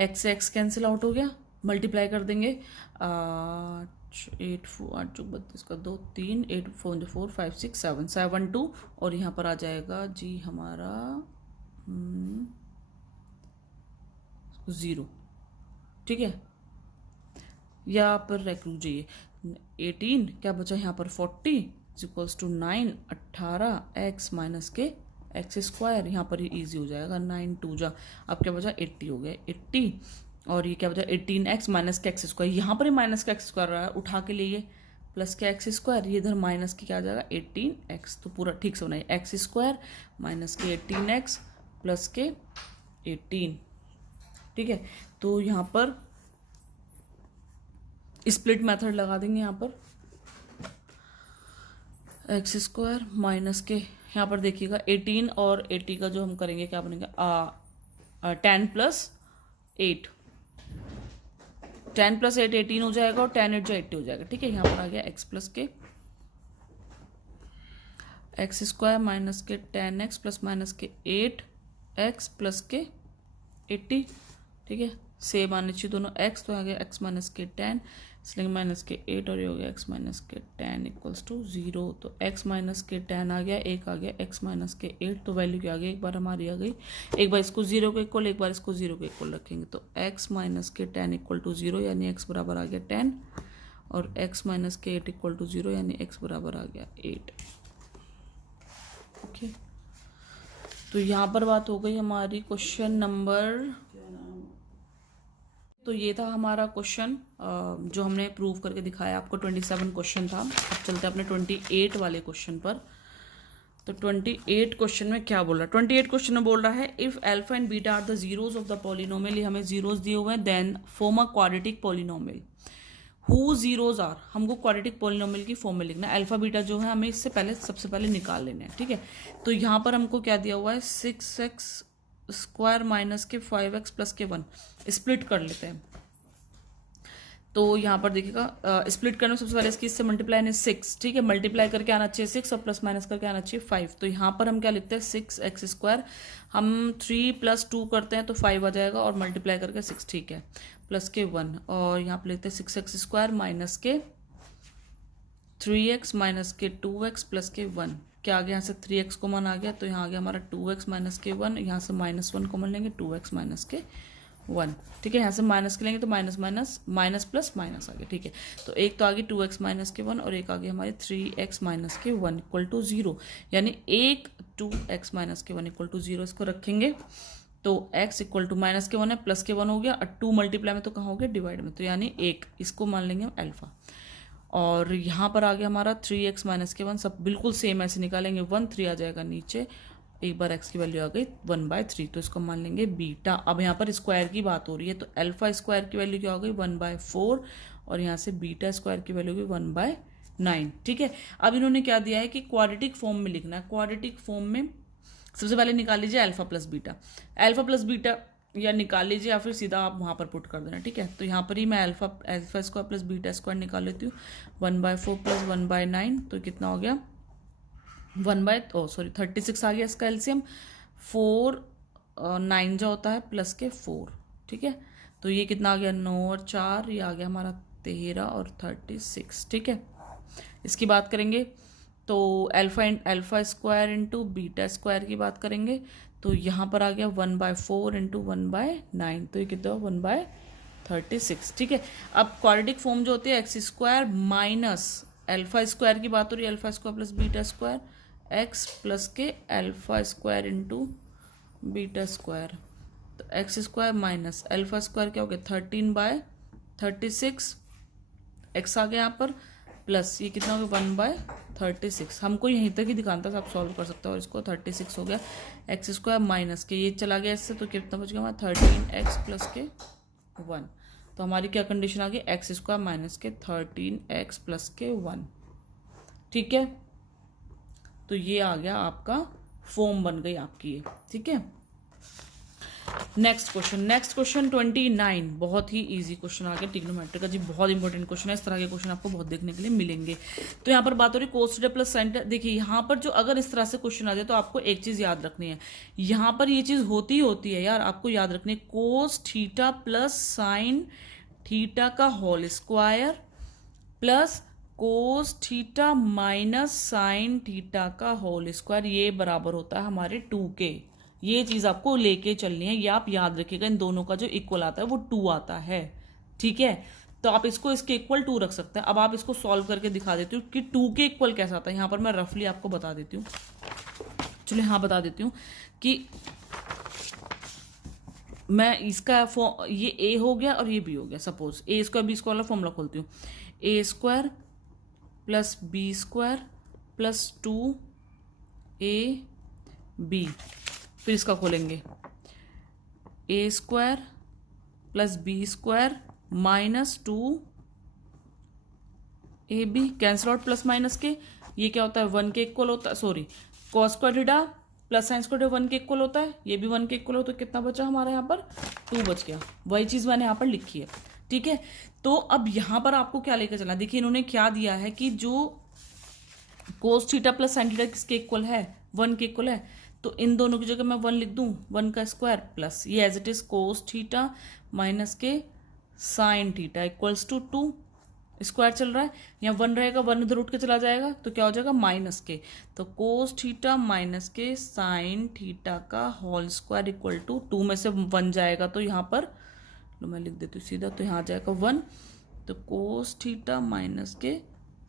एक्स एक्स कैंसिल आउट हो गया, मल्टीप्लाई कर देंगे, 8 4 8 32 का 2 3 8 4 4 5 6 7 7 2, और यहाँ पर आ जाएगा जी हमारा 0, ठीक है। यहाँ पर रुक जाइए, 18 क्या बचा यहाँ पर 40 इक्वल्स टू 9, 18 एक्स माइनस के एक्स स्क्वायर, यहाँ पर ही ईजी हो जाएगा, 9 2 जा, अब क्या बचा 80 हो गया, 80, और ये क्या बचा 18x माइनस का एक्स स्क्वायर, यहाँ पर ही माइनस का एक्स स्क्वायर रहा है, उठा के लिए प्लस के एक्स स्क्वायर, ये इधर माइनस के क्या आ जाएगा 18x। तो पूरा ठीक से बनाइए, एक्स स्क्वायर माइनस के 18x प्लस के 18। ठीक है, तो यहाँ पर स्प्लिट मेथड लगा देंगे। यहाँ पर एक्स स्क्वायर माइनस के, यहाँ पर देखिएगा 18 और 80 का जो हम करेंगे क्या बनेगा 10 प्लस 8, 10 प्लस 8 18 हो जाएगा और 10 8 जो 80 हो जाएगा। ठीक है, यहाँ पर आ गया x प्लस के एक्स स्क्वायर माइनस के 10x प्लस माइनस के 8x प्लस के 80। ठीक है, सेम आने चाहिए दोनों x, तो आ गया x माइनस के 10 इसलिए माइनस के 8 और ये हो गया x माइनस के 10 इक्वल्स टू 0। तो x माइनस के 10 आ गया, एक आ गया x माइनस के 8, तो वैल्यू क्या आ गई, एक बार हमारी आ गई, एक बार इसको 0 के इक्वल, एक बार इसको 0 के इक्वल रखेंगे। तो x माइनस के 10 इक्वल टू 0 यानी x बराबर आ गया 10 और x माइनस के 8 इक्वल टू 0 यानी x बराबर आ गया 8। ओके, तो यहाँ पर बात हो गई हमारी क्वेश्चन नंबर, तो ये था हमारा क्वेश्चन जो हमने प्रूव करके दिखाया आपको। 27 क्वेश्चन था। अब चलते हैं अपने 28 वाले क्वेश्चन पर। तो 28 क्वेश्चन में क्या बोल रहा है, 28 क्वेश्चन में बोल रहा है if alpha and beta are the zeros of the polynomial, ये हमें जीरोज दिए हुए हैं, then form a quadratic polynomial who zeros are, हमको क्वाड्रेटिक पॉलिनोमियल की फॉर्म में लिखना है। अल्फा बीटा जो है हमें इससे पहले सबसे पहले निकाल लेने हैं। ठीक है, तो यहाँ पर हमको क्या दिया हुआ है 6x स्क्वायर माइनस के 5x प्लस के 1, स्प्लिट कर लेते हैं। तो यहाँ पर देखिएगा स्प्लिट करने में सबसे पहले इसकी इससे मल्टीप्लाई ने 6। ठीक है, मल्टीप्लाई करके आना चाहिए 6 और प्लस माइनस करके आना चाहिए 5। तो यहाँ पर हम क्या लिखते हैं 6x स्क्वायर, हम 3 प्लस 2 करते हैं तो 5 आ जाएगा और मल्टीप्लाई करके 6। ठीक है, प्लस के 1 और यहाँ पर लिखते हैं 6x स्क्वायर माइनस के 3x माइनस के 2x प्लस के 1। क्या आ गया, यहाँ से 3x कॉमन आ गया तो यहाँ आ गया हमारा 2x माइनस के 1, यहाँ से -1 कॉमन लेंगे 2x माइनस के 1। ठीक है, यहाँ से माइनस के लेंगे तो minus minus minus plus minus आ गया। ठीक है, तो एक तो आ गई 2x माइनस के 1 और एक आ गई हमारी 3x माइनस के 1 इक्वल टू 0, यानी एक 2x माइनस के 1 इक्वल टू 0 इसको रखेंगे। तो x इक्वल टू माइनस के 1 है, प्लस के 1 हो गया और 2 मल्टीप्लाई में तो कहाँ हो गया डिवाइड में, तो यानी 1, इसको मान लेंगे हम अल्फा। और यहाँ पर आ गया हमारा 3x माइनस के 1, सब बिल्कुल सेम ऐसे निकालेंगे 1 3 आ जाएगा नीचे, एक बार x की वैल्यू आ गई 1/3, तो इसको मान लेंगे बीटा। अब यहाँ पर स्क्वायर की बात हो रही है तो अल्फा स्क्वायर की वैल्यू क्या हो गई 1/4 और यहाँ से बीटा स्क्वायर की वैल्यू होगी 1/9। ठीक है, अब इन्होंने क्या दिया है कि क्वाड्रेटिक फॉर्म में लिखना है। क्वाड्रेटिक फॉर्म में सबसे पहले निकाल लीजिए alpha plus beta, alpha plus beta या निकाल लीजिए या फिर सीधा आप वहाँ पर पुट कर देना। ठीक है, तो यहाँ पर ही मैं alpha square plus beta square निकाल लेती हूँ। 1/4 प्लस 1/9 तो कितना हो गया 36 आ गया इसका एलसीएम। 4 9 जो होता है प्लस के 4। ठीक है, तो ये कितना आ गया 9 और 4, ये आ गया हमारा 13 और 36। ठीक है, इसकी बात करेंगे तो alpha square into beta square की बात करेंगे तो यहाँ पर आ गया 1/4 इंटू 1/9, तो ये कितना 1/36। ठीक है, अब क्वाड्रेटिक फॉर्म जो होती है X square minus alpha square की बात हो रही है, alpha square plus beta square, X plus K alpha square into beta square, तो X square minus alpha square क्या हो गया 13/36, एक्स आ गया यहाँ पर प्लस ये कितना हो गया 1/36। हमको यहीं तक ही दिखाना था, आप सॉल्व कर सकते हो। और इसको 36 हो गया, एक्स स्क्वायर माइनस के ये चला गया इससे, तो कितना बच गया हमारा 13x प्लस के 1। तो हमारी क्या कंडीशन आ गई एक्स स्क्वायर माइनस के 13x प्लस के 1। ठीक है, तो ये आ गया आपका फॉर्म बन गई आपकी ये। ठीक है, नेक्स्ट क्वेश्चन 29, बहुत ही इजी क्वेश्चन आ गया ट्रिग्नोमेट्री का जी, बहुत इंपॉर्टेंट क्वेश्चन है। इस तरह के क्वेश्चन आपको बहुत देखने के लिए मिलेंगे। तो यहाँ पर बात हो रही कोस थीटा प्लस साइन थीटा। देखिए यहाँ पर जो अगर इस तरह से क्वेश्चन आ जाए तो आपको एक चीज याद रखनी है, यहाँ पर ये चीज होती है यार, आपको याद रखनी है cos theta plus sine theta का whole square plus cos theta minus sine theta का होल स्क्वायर, ये बराबर होता है हमारे 2 के। ये चीज आपको लेके चलनी है, ये आप याद रखिएगा, इन दोनों का जो इक्वल आता है वो 2 आता है। ठीक है, तो आप इसको इसके इक्वल 2 रख सकते हैं। अब आप इसको सॉल्व करके दिखा देती हूँ कि 2 के इक्वल कैसा आता है। यहाँ पर मैं रफली आपको बता देती हूँ, चलिए हाँ बता देती हूँ कि मैं इसका ये a हो गया और ये b हो गया। Suppose a square B square वाला फॉर्मूला खोलती हूँ, a square plus B square plus 2ab, फिर इसका खोलेंगे A square plus B square minus 2ab, cancel out plus minus के, ये क्या होता है 1 के इक्वल होता है, sorry cos square theta plus sine square 1 के इक्वल होता है, ये भी 1 के इक्वल होता है, तो कितना बचा हमारा यहाँ पर 2 बच गया, वही चीज मैंने यहाँ पर लिखी है। ठीक है, तो अब यहाँ पर आपको क्या लेकर चलना, देखिए इन्होंने क्या दिया है कि जो कोस थीटा प्लस साइन थीटा किसके इक्वल है 1 के इक्वल है, तो इन दोनों की जगह मैं 1 लिख दूं, 1 का स्क्वायर प्लस ये as it is cos theta minus के sine theta equals to 2, square चल रहा है, यहाँ 1 रहेगा, 1 इधर उठ के चला जाएगा तो क्या हो जाएगा माइनस के, तो कोस थीटा माइनस के साइन थीटा का होल स्क्वायर इक्वल टू 2 में से 1 जाएगा तो यहाँ पर लो मैं लिख देती हूँ सीधा, तो यहाँ आ जाएगा 1, तो कोस थीटा माइनस के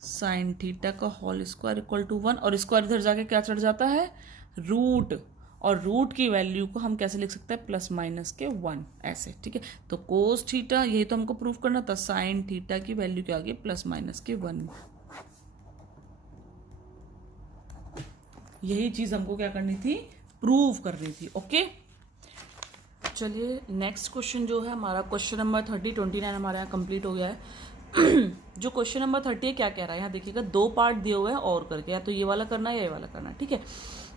साइन थीटा का होल स्क्वायर इक्वल टू 1, और स्क्वायर इधर जाके क्या चढ़ जाता है रूट, और रूट की वैल्यू को हम कैसे लिख सकते हैं प्लस माइनस के 1 ऐसे। ठीक है, तो कोस थीटा यही तो हमको प्रूव करना था, साइन थीटा की वैल्यू क्या आ गई प्लस माइनस के 1, यही चीज हमको क्या करनी थी प्रूव करनी थी। ओके, चलिए नेक्स्ट क्वेश्चन जो है हमारा क्वेश्चन नंबर 29 हमारे यहाँ कंप्लीट हो गया है। जो क्वेश्चन नंबर 30 है क्या कह रहा है, यहाँ देखिएगा 2 पार्ट दिए हुए हैं और करके, या तो ये वाला करना है या ये वाला करना है। ठीक है,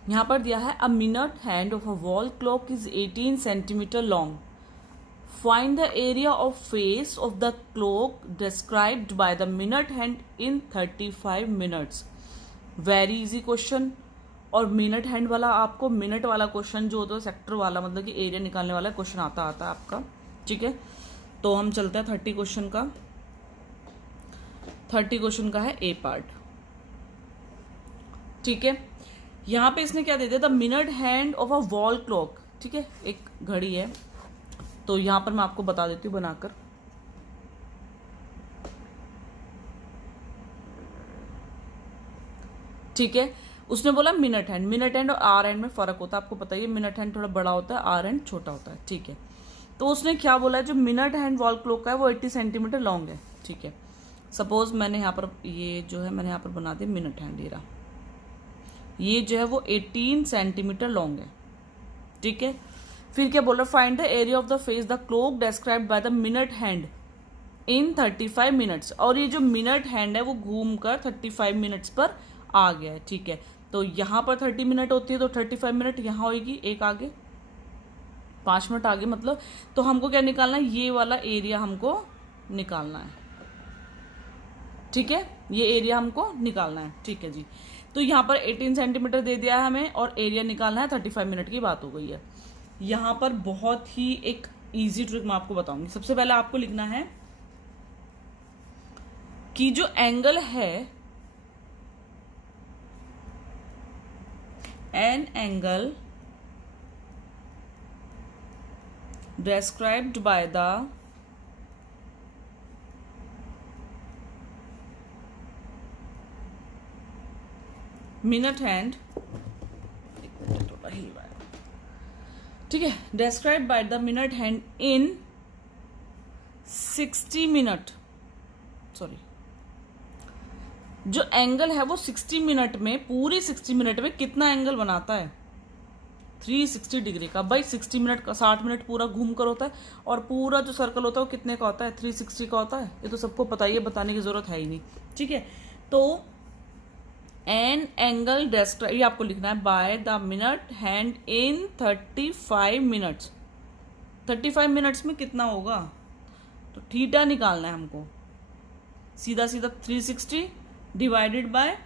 यहाँ पर दिया है a minute hand of a wall clock is 18 centimetre long, find the area of face of the clock described by the minute hand in 35 minutes. Very easy question, और मिनट हैंड वाला आपको मिनट वाला question जो होता है sector वाला मतलब कि एरिया निकालने वाला क्वेश्चन आता है आपका। ठीक है, तो हम चलते हैं 30 क्वेश्चन का। 30 क्वेश्चन का है ए पार्ट। ठीक है, यहाँ पे इसने क्या दे दिया, the minute hand of a wall clock. ठीक है, एक घड़ी है, तो यहाँ पर मैं आपको बता देती हूँ बनाकर। ठीक है, उसने बोला मिनट हैंड और आर हैंड में फर्क होता है, आपको पता है मिनट हैंड थोड़ा बड़ा होता है, आर हैंड छोटा होता है। ठीक है, तो उसने क्या बोला है, जो मिनट हैंड वॉल क्लॉक का है वो 80 सेंटीमीटर लॉन्ग है। ठीक है, सपोज मैंने यहाँ पर ये जो है मैंने यहाँ पर बना दिया मिनट हैंड, ये जो है वो 18 सेंटीमीटर लॉन्ग है। ठीक है, फिर क्या बोल रहा है, find the area of the face the clock described by the minute hand in 35 minutes, और ये जो मिनट हैंड है वो घूमकर 35 मिनट्स पर आ गया है। ठीक है, तो यहाँ पर 30 मिनट होती है तो 35 मिनट यहाँ होगी, एक आगे 5 मिनट आगे मतलब, तो हमको क्या निकालना है, ये वाला एरिया हमको निकालना है। ठीक है, ये एरिया हमको निकालना है। ठीक है जी, तो यहाँ पर 18 सेंटीमीटर दे दिया है हमें और एरिया निकालना है, 35 मिनट की बात हो गई है। यहाँ पर बहुत ही एक इजी ट्रिक मैं आपको बताऊंगी। सबसे पहले आपको लिखना है कि जो एंगल है, an angle described by the minute hand, थोड़ा हिल रहा है। ठीक है, describe by the minute hand in 60 minute, sorry जो एंगल है वो 60 मिनट में, पूरी 60 मिनट में कितना एंगल बनाता है 360 डिग्री का। भाई 60 मिनट का 60 मिनट पूरा घूम कर होता है, और पूरा जो सर्कल होता है वो कितने का होता है 360 का होता है, ये तो सबको पता ही है, बताने की जरूरत है ही नहीं। ठीक है, तो एन एंगल डिस्क्राइब, ये आपको लिखना है by the minute hand in 35 minutes. 35 minutes में कितना होगा, तो थीटा निकालना है हमको, सीधा सीधा 360 डिवाइडेड बाय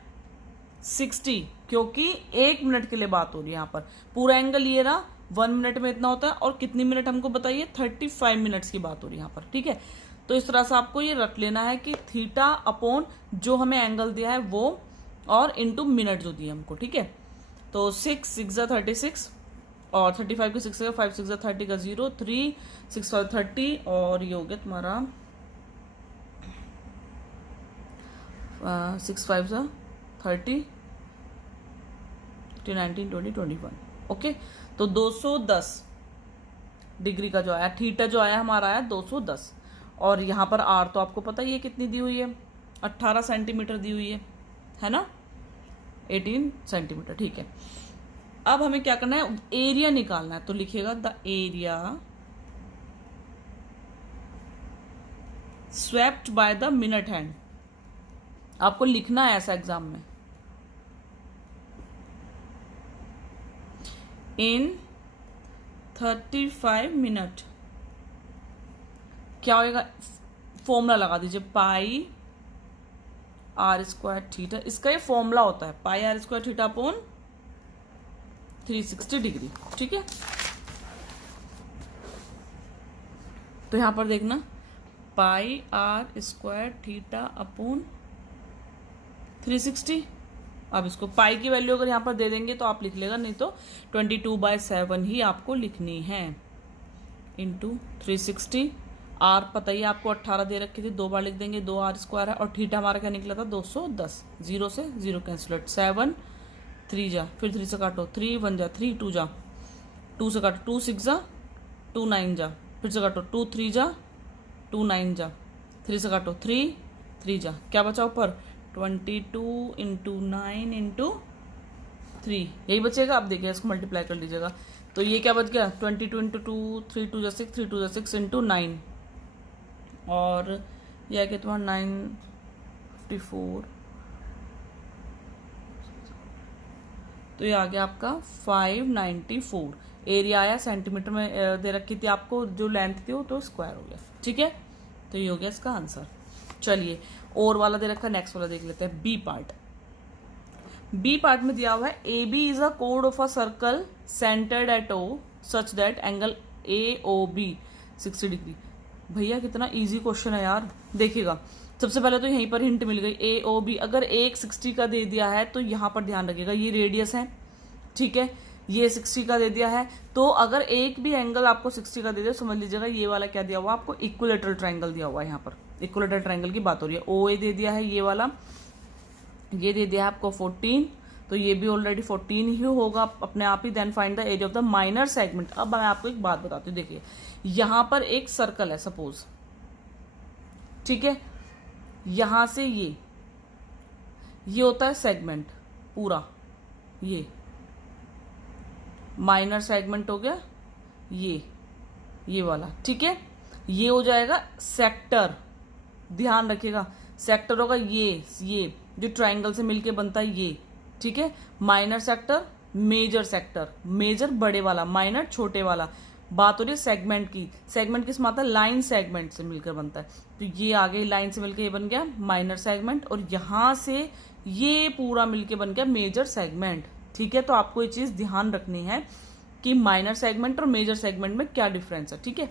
60, क्योंकि 1 मिनट के लिए बात हो रही है यहाँ पर। पूरा एंगल ये रहा, 1 मिनट में इतना होता है, और कितनी मिनट हमको बताइए 35 मिनट्स की बात हो रही है यहाँ पर। ठीक है, तो इस तरह से आपको ये रख लेना है कि थीटा अपॉन जो हमें एंगल दिया है वो, और इनटू मिनट जो दिए हमको। ठीक है, तो 6 6 36 और 35 को 6 से 5 6 30 का 0, 3 6 5 30, और ये हो गया तुम्हारा 6 5 30 19 20 21। ओके, तो 210 डिग्री का जो आया, थीटा जो आया हमारा आया 210, और यहाँ पर आर तो आपको पता ही है कितनी दी हुई है, 18 सेंटीमीटर दी हुई है ना, 18 सेंटीमीटर, ठीक है। अब हमें क्या करना है, एरिया निकालना है, तो लिखिएगा the area swept by the minute hand. आपको लिखना है ऐसा एग्जाम में, इन 35 मिनट। क्या होएगा, फॉर्मूला लगा दीजिए, पाई आर स्क्वायर थीटा, इसका ये फॉर्मूला होता है pi r square theta upon 360 degree, ठीक है। तो यहां पर देखना, pi r square theta upon 360। अब इसको पाई की वैल्यू अगर यहाँ पर दे देंगे तो आप लिख लेगा, नहीं तो 22/7 ही आपको लिखनी है, इंटू 360। आर पता ही आपको 18 दे रखी थी, 2 बार लिख देंगे, 2 आर स्क्वायर है, और थीटा हमारा क्या निकला था 210, 0 से 0 कैंसिलेट, 7 3 जा, फिर 3 से काटो, 3 1 जा, 3 2 जा, 2 से काटो, 2 6 जा, 2 9 जा, फिर से काटो, 2 3 जा, 2 9 जा, 3 से काटो, 3 3 जा, क्या बचा ऊपर, 22 इंटू 9 इंटू 3, यही बचेगा। अब देखिए इसको मल्टीप्लाई कर लीजिएगा, तो ये क्या बच गया, 22 इंटू 2, 3 2 जा 6, 3 2 जा 6 इंटू 9, और यह क्या तुम्हारा 954, तो ये आ गया आपका 594। एरिया आया सेंटीमीटर में दे रखी थी आपको, जो लेंथ थी वो तो स्क्वायर हो गया, ठीक है। तो ये हो गया इसका आंसर। चलिए और वाला दे रखा, नेक्स्ट वाला देख लेते हैं, बी पार्ट। बी पार्ट में दिया हुआ है, ए बी इज अ कोड of a circle centered at O such that angle A O B 60 degree. भैया कितना इजी क्वेश्चन है यार, देखिएगा। सबसे पहले तो यहीं पर हिंट मिल गई, ए ओ बी, अगर एक 60 का दे दिया है तो यहाँ पर ध्यान रखिएगा, ये रेडियस है, ठीक है, ये 60 का दे दिया है, तो अगर एक भी एंगल आपको 60 का दे दिया, समझ लीजिएगा ये वाला क्या दिया हुआ आपको, इक्विलेटरल ट्रायंगल दिया हुआ है। यहाँ पर इक्विलेटरल ट्रायंगल की बात हो रही है। ओ ए दे दिया है, ये वाला, ये दे दिया है आपको 14, तो ये भी ऑलरेडी 14 ही होगा अपने आप ही। Then find the area of the minor segment. अब मैं आपको एक बात बताती हूँ, देखिए यहां पर एक सर्कल है सपोज, ठीक है, यहां से ये होता है सेगमेंट पूरा, ये माइनर सेगमेंट हो गया, ये वाला, ठीक है। ये हो जाएगा सेक्टर, ध्यान रखिएगा, सेक्टर होगा ये जो ट्रायंगल से मिलके बनता है ये, ठीक है। Minor sector, major sector, major बड़े वाला, माइनर छोटे वाला। बात हो रही है सेगमेंट की, सेगमेंट किस में आता है, लाइन सेगमेंट से मिलकर बनता है, तो ये आगे लाइन से मिलकर ये बन गया माइनर सेगमेंट, और यहां से ये पूरा मिलके बन गया मेजर सेगमेंट, ठीक है। तो आपको ये चीज ध्यान रखनी है कि माइनर सेगमेंट और मेजर सेगमेंट में क्या डिफरेंस है, ठीक है।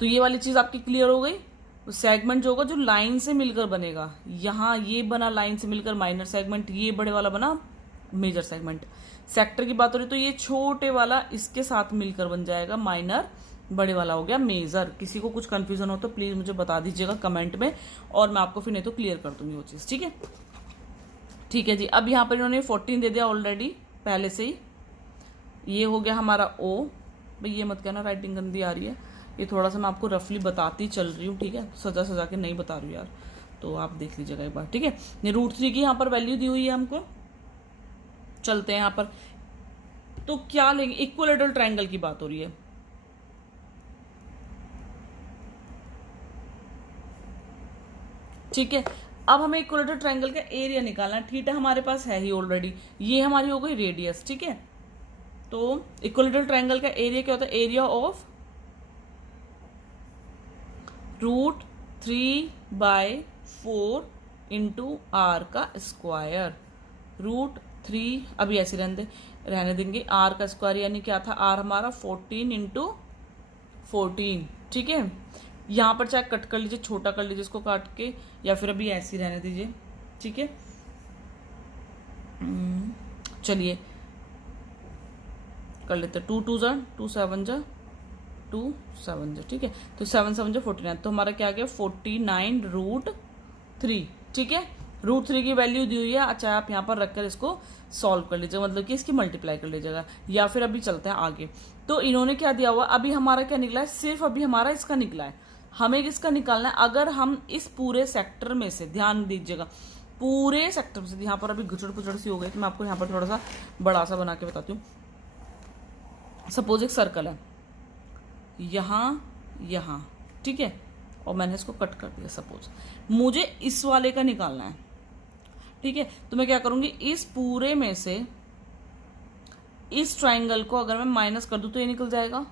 तो ये वाली चीज आपकी क्लियर हो गई। सेगमेंट जो होगा जो लाइन से मिलकर बनेगा, यहाँ ये बना लाइन से मिलकर माइनर सेगमेंट, ये बड़े वाला बना मेजर सेगमेंट। सेक्टर की बात हो रही तो ये छोटे वाला इसके साथ मिलकर बन जाएगा माइनर, बड़े वाला हो गया मेजर। किसी को कुछ कंफ्यूजन हो तो प्लीज मुझे बता दीजिएगा कमेंट में, और मैं आपको फिर नहीं तो क्लियर कर दूंगी वो चीज, ठीक है। ठीक है जी, अब यहाँ पर इन्होंने 14 दे दिया ऑलरेडी पहले से ही। ये हो गया हमारा ओ, भाई ये मत कहना राइटिंग गंदी आ रही है, ये थोड़ा सा मैं आपको रफली बताती चल रही हूँ, ठीक है, सजा सजा के नहीं बता रही हूँ यार, तो आप देख लीजिएगा एक बार, ठीक है। ये √3 की यहाँ पर वैल्यू दी हुई है हमको। चलते हैं यहाँ पर, तो क्या लेंगे, इक्विलेटरल ट्रायंगल की बात हो रही है, ठीक है। अब हमें इक्विलेटरल ट्रायंगल का एरिया निकालना है। थीटा हमारे पास है ही ऑलरेडी, ये हमारी हो गई रेडियस, ठीक है। तो इक्विलेटरल ट्रायंगल का एरिया क्या होता है, एरिया ऑफ √3/4 इंटू आर का स्क्वायर। √3 अभी ऐसे रहने देंगे, आर का स्क्वायर यानी क्या था, आर हमारा 14 इंटू 14, ठीक है। यहां पर चाहे कट कर लीजिए, छोटा कर लीजिए इसको काट के, या फिर अभी ऐसे ही रहने दीजिए, ठीक है। चलिए कर लेते, 2 2 जा 2 7 जा 2 7 जा, ठीक है। तो 7 7 जा 49, तो हमारा क्या आ गया 49√3, ठीक है। √3 की वैल्यू दी हुई है, अच्छा आप यहाँ पर रखकर इसको सॉल्व कर लीजिएगा, मतलब कि इसकी मल्टीप्लाई कर लीजिएगा, या फिर अभी चलते हैं आगे। तो इन्होंने क्या दिया हुआ, अभी हमारा क्या निकला है, सिर्फ अभी हमारा इसका निकला है, हमें किसका निकालना है, अगर हम इस पूरे सेक्टर में से, ध्यान दीजिएगा, पूरे सेक्टर में से, यहाँ पर अभी घुचड़ पुचड़ सी हो गई तो मैं आपको यहाँ पर थोड़ा सा बड़ा सा बना के बताती हूँ। सपोज एक सर्कल है यहाँ यहाँ, ठीक है, और मैंने इसको कट कर दिया। सपोज मुझे इस वाले का निकालना है, ठीक है, तो मैं क्या करूँगी, इस पूरे में से इस ट्राइंगल को अगर मैं माइनस कर दूँ तो ये निकल जाएगा,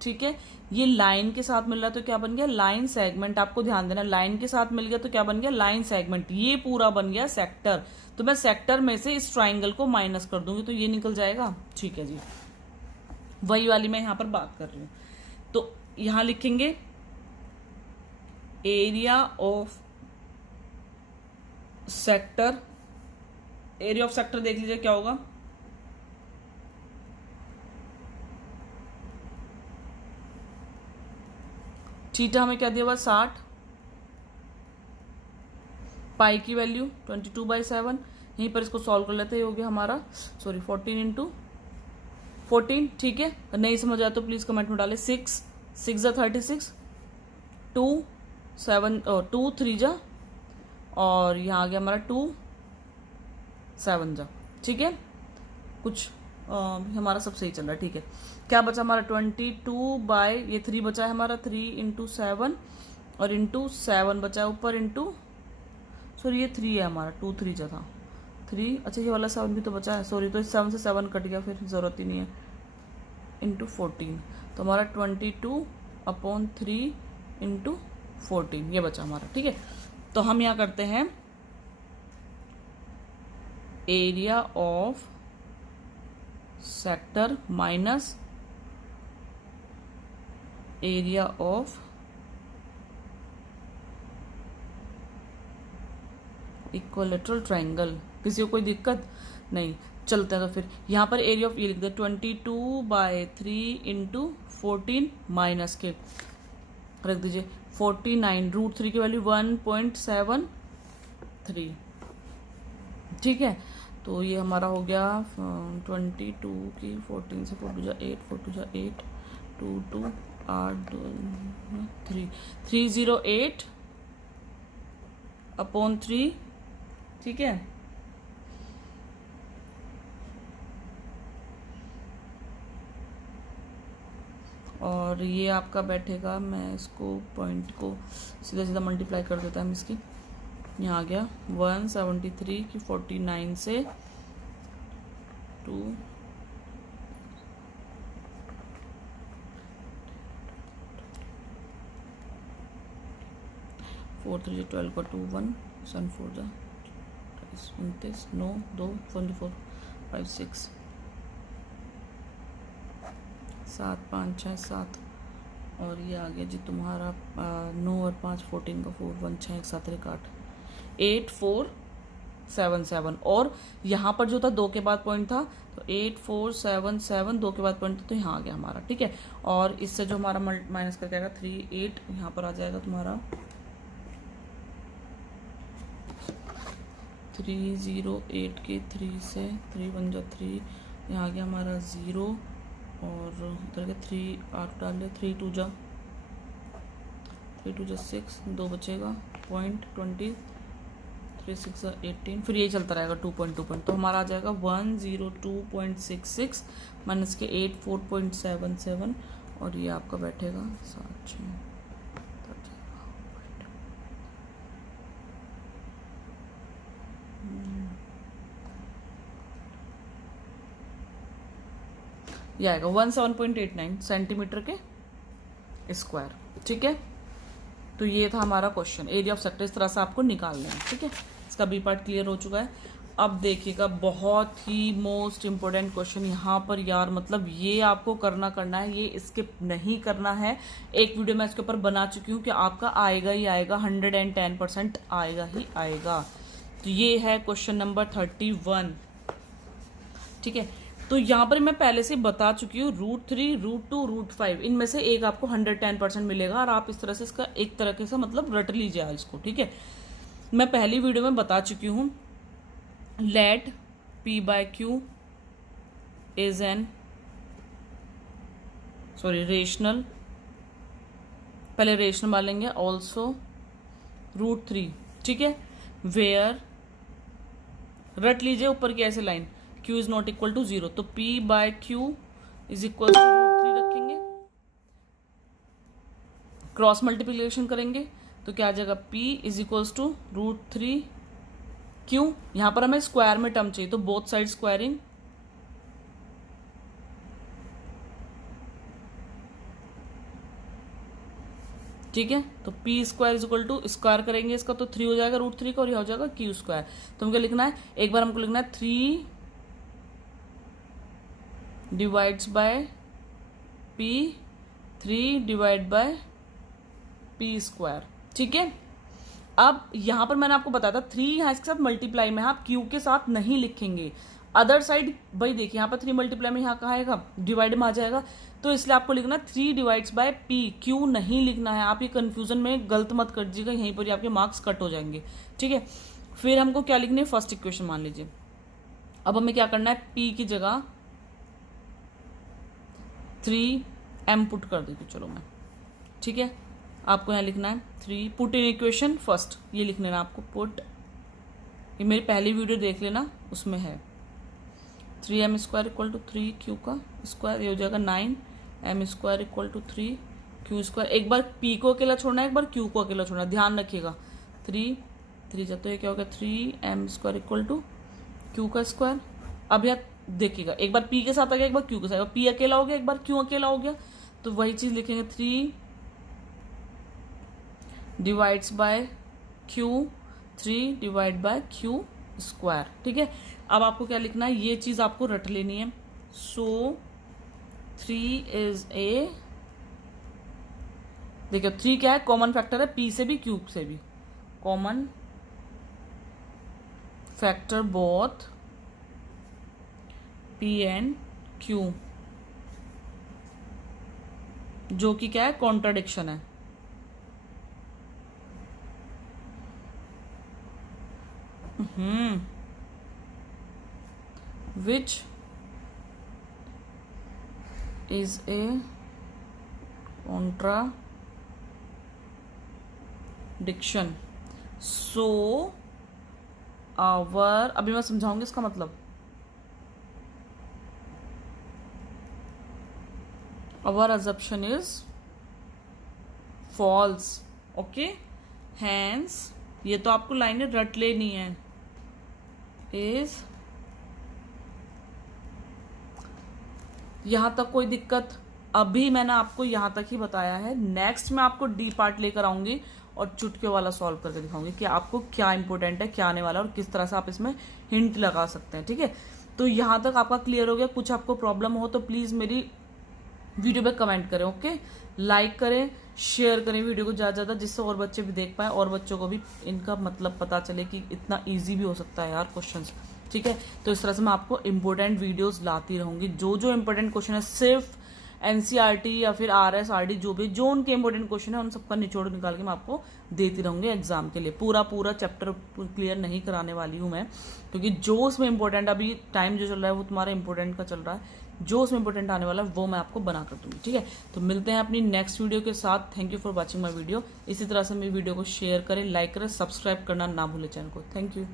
ठीक है। ये लाइन के साथ मिल रहा है तो क्या बन गया, लाइन सेगमेंट। आपको ध्यान देना, लाइन के साथ मिल गया तो क्या बन गया, लाइन सेगमेंट। ये पूरा बन गया सेक्टर, तो मैं सेक्टर में से इस ट्राइंगल को माइनस कर दूंगी तो ये निकल जाएगा, ठीक है जी। वही वाली मैं यहाँ पर बात कर रही हूँ। तो यहाँ लिखेंगे area of sector, area of sector देख लीजिए क्या होगा, थीटा हमें क्या दिया हुआ 60, पाई की वैल्यू 22/7। यहीं पर इसको सॉल्व कर लेते हैं, ये हो गया हमारा 14 इंटू 14, ठीक है। नहीं समझ आया तो प्लीज कमेंट में डालें। 6 6 36, 2 7 2 3 जा, और यहाँ आ गया हमारा 2 7 जा, ठीक है। कुछ हमारा सब सही चल रहा है, ठीक है। क्या बचा हमारा 22 बाय ये 3 बचा है हमारा, 3 इंटू 7 और इंटू 7 बचा है ऊपर, इंटू सॉरी ये 3 है हमारा, 2 3 जा था 3, अच्छा ये वाला 7 भी तो बचा है, सॉरी, तो इस 7 से 7 कट गया, फिर ज़रूरत ही नहीं है, इंटू 14, तो हमारा 22/3 इंटू 14 ये बचा हमारा, ठीक है। तो हम यहाँ करते हैं area of sector minus area of equilateral triangle. किसी को कोई दिक्कत नहीं, चलते हैं। तो फिर यहाँ पर एरिया ऑफ ये लिख दे 22/3 इंटू 14 माइनस के रख दीजिए 49, √3 की वैल्यू 1.73, ठीक है। तो ये हमारा हो गया 22 की 14 से 4 2 जा 8, 4 2 जा 8, 2 2 8 3 308/3, ठीक है। और ये आपका बैठेगा, मैं इसको पॉइंट को सीधा सीधा मल्टीप्लाई कर देता हूँ इसकी, यहाँ आ गया 173 की 49 से 2 4 3 12 का 2 1 7 4 जा 29 9 2 24 5 6 7 5 6 7, और ये आ गया जी तुम्हारा 9 और 5 14 का 4 1 6 1 7 1 8 8 4 7 7, और यहाँ पर जो था 2 के बाद पॉइंट था तो 8 4 7 7 2 के बाद पॉइंट था, तो यहाँ आ गया हमारा, ठीक है। और इससे जो हमारा माइनस करके आएगा 3 8, यहाँ पर आ जाएगा तुम्हारा 308 के 3 से 3 1 जा 3, यहाँ आ गया हमारा 0, और उधर के 3 8 डाल लिया, 3 2 जा 6, 2 बचेगा, पॉइंट 20, 3 6 18, फिर यही चलता रहेगा 2 पॉइंट, तो हमारा आ जाएगा 102.66 माइनस के 84.77, और ये आपका बैठेगा 7 6 ये आएगा 17.89 सेंटीमीटर के स्क्वायर, ठीक है। तो ये था हमारा क्वेश्चन, एरिया ऑफ सेक्टर इस तरह से आपको निकालना है, ठीक है। इसका बी पार्ट क्लियर हो चुका है। अब देखिएगा बहुत ही मोस्ट इम्पोर्टेंट क्वेश्चन यहाँ पर यार, मतलब ये आपको करना है, ये स्किप नहीं करना है। एक वीडियो मैं इसके ऊपर बना चुकी हूँ कि आपका आएगा ही आएगा, 110% आएगा ही आएगा। तो ये है क्वेश्चन नंबर 31, ठीक है। तो यहाँ पर मैं पहले से बता चुकी हूँ √3 √2 √5 इनमें से एक आपको 110% मिलेगा, और आप इस तरह से इसका एक तरीके से मतलब रट लीजिए इसको, ठीक है। मैं पहली वीडियो में बता चुकी हूँ let P/Q is an rational पहले रेशनल मान लेंगे, ऑल्सो √3, ठीक है। वेयर, रट लीजिए ऊपर की ऐसे line, Q is not equal to 0, तो P/Q इज इक्वल टू √3 रखेंगे, क्रॉस मल्टीप्लिकेशन करेंगे तो क्या आ जाएगा, P is equals to √3 Q। यहां पर हमें स्क्वायर में टर्म चाहिए तो बोथ साइड स्क्वायरिंग, ठीक है। तो P square is equal to, square करेंगे इसका तो 3 हो जाएगा √3 का, और यह हो जाएगा Q स्क्वायर। तो हमको लिखना है, एक बार हमको लिखना है 3 divides bye P, 3 divide by P square, ठीक है। अब यहां पर मैंने आपको बताया था 3 यहां इसके साथ मल्टीप्लाई में, आप Q के साथ नहीं लिखेंगे, अदर साइड भाई देखिए यहाँ पर 3 मल्टीप्लाई में यहाँ कहाँ आएगा, डिवाइड में आ जाएगा, तो इसलिए आपको लिखना 3 डिवाइड्स बाय P, Q नहीं लिखना है। आप ये कंफ्यूजन में गलत मत कर दीजिएगा, यहीं पर ही आपके मार्क्स कट हो जाएंगे, ठीक है। फिर हमको क्या लिखनी है, फर्स्ट इक्वेशन मान लीजिए। अब हमें क्या करना है, P की जगह 3m पुट कर देती चलो मैं, ठीक है। आपको यहाँ लिखना है 3, पुट इन इक्वेशन फर्स्ट, ये लिख लेना आपको, पुट, ये मेरी पहली वीडियो देख लेना उसमें है, 3m square equal to 3q का स्क्वायर, ये हो जाएगा 9m square equal to 3q square. एक बार p को अकेला छोड़ना है, एक बार q को अकेला छोड़ना है, ध्यान रखिएगा। 3 जाते हैं, क्या होगा 3m square equal to q का स्क्वायर। अब यार देखिएगा, एक बार p के साथ आ गया, एक बार q के साथ, p अकेला हो गया, एक बार q अकेला हो गया, तो वही चीज लिखेंगे 3 divides bye q, 3 divide by q square, ठीक है। अब आपको क्या लिखना है, ये चीज आपको रट लेनी है। सो 3 इज ए, देखिए 3 क्या है, कॉमन फैक्टर है, p से भी q से भी, common factor both p and q, जो कि क्या है, कॉन्ट्राडिक्शन है। Which is a contradiction, so our, अभी मैं समझाऊंगी इसका मतलब, our assumption is false, okay, hence ये तो आपको लाइनें रट लेनी है, इज, यहां तक कोई दिक्कत, अभी मैंने आपको यहां तक ही बताया है। नेक्स्ट मैं आपको डी पार्ट लेकर आऊंगी और चुटके वाला सॉल्व करके दिखाऊंगी कि आपको क्या इंपॉर्टेंट है, क्या आने वाला है, और किस तरह से आप इसमें हिंट लगा सकते हैं, ठीक है। तो यहां तक आपका क्लियर हो गया। कुछ आपको प्रॉब्लम हो तो प्लीज मेरी वीडियो पे कमेंट करें, ओके, लाइक करें, शेयर करें वीडियो को ज़्यादा ज़्यादा, जिससे और बच्चे भी देख पाए और बच्चों को भी इनका मतलब पता चले कि इतना इजी भी हो सकता है यार क्वेश्चंस, ठीक है। तो इस तरह से मैं आपको इंपॉर्टेंट वीडियोस लाती रहूंगी, जो जो इंपॉर्टेंट क्वेश्चन है, सिर्फ NCERT या फिर RS RD जो भी, जो उनके इंपॉर्टेंट क्वेश्चन है उन सबका निचोड़ निकाल के मैं आपको देती रहूंगी एग्जाम के लिए। पूरा चैप्टर क्लियर नहीं कराने वाली हूँ मैं, क्योंकि जो उसमें इंपॉर्टेंट, अभी टाइम जो चल रहा है वो तुम्हारा इंपॉर्टेंट का चल रहा है, जो उसमें इंपॉर्टेंट आने वाला है वो मैं आपको बना कर दूंगी, ठीक है। तो मिलते हैं अपनी नेक्स्ट वीडियो के साथ। Thank you for watching my video. इसी तरह से मेरी वीडियो को शेयर करें, लाइक करें, सब्सक्राइब करना ना भूलें चैनल को। Thank you.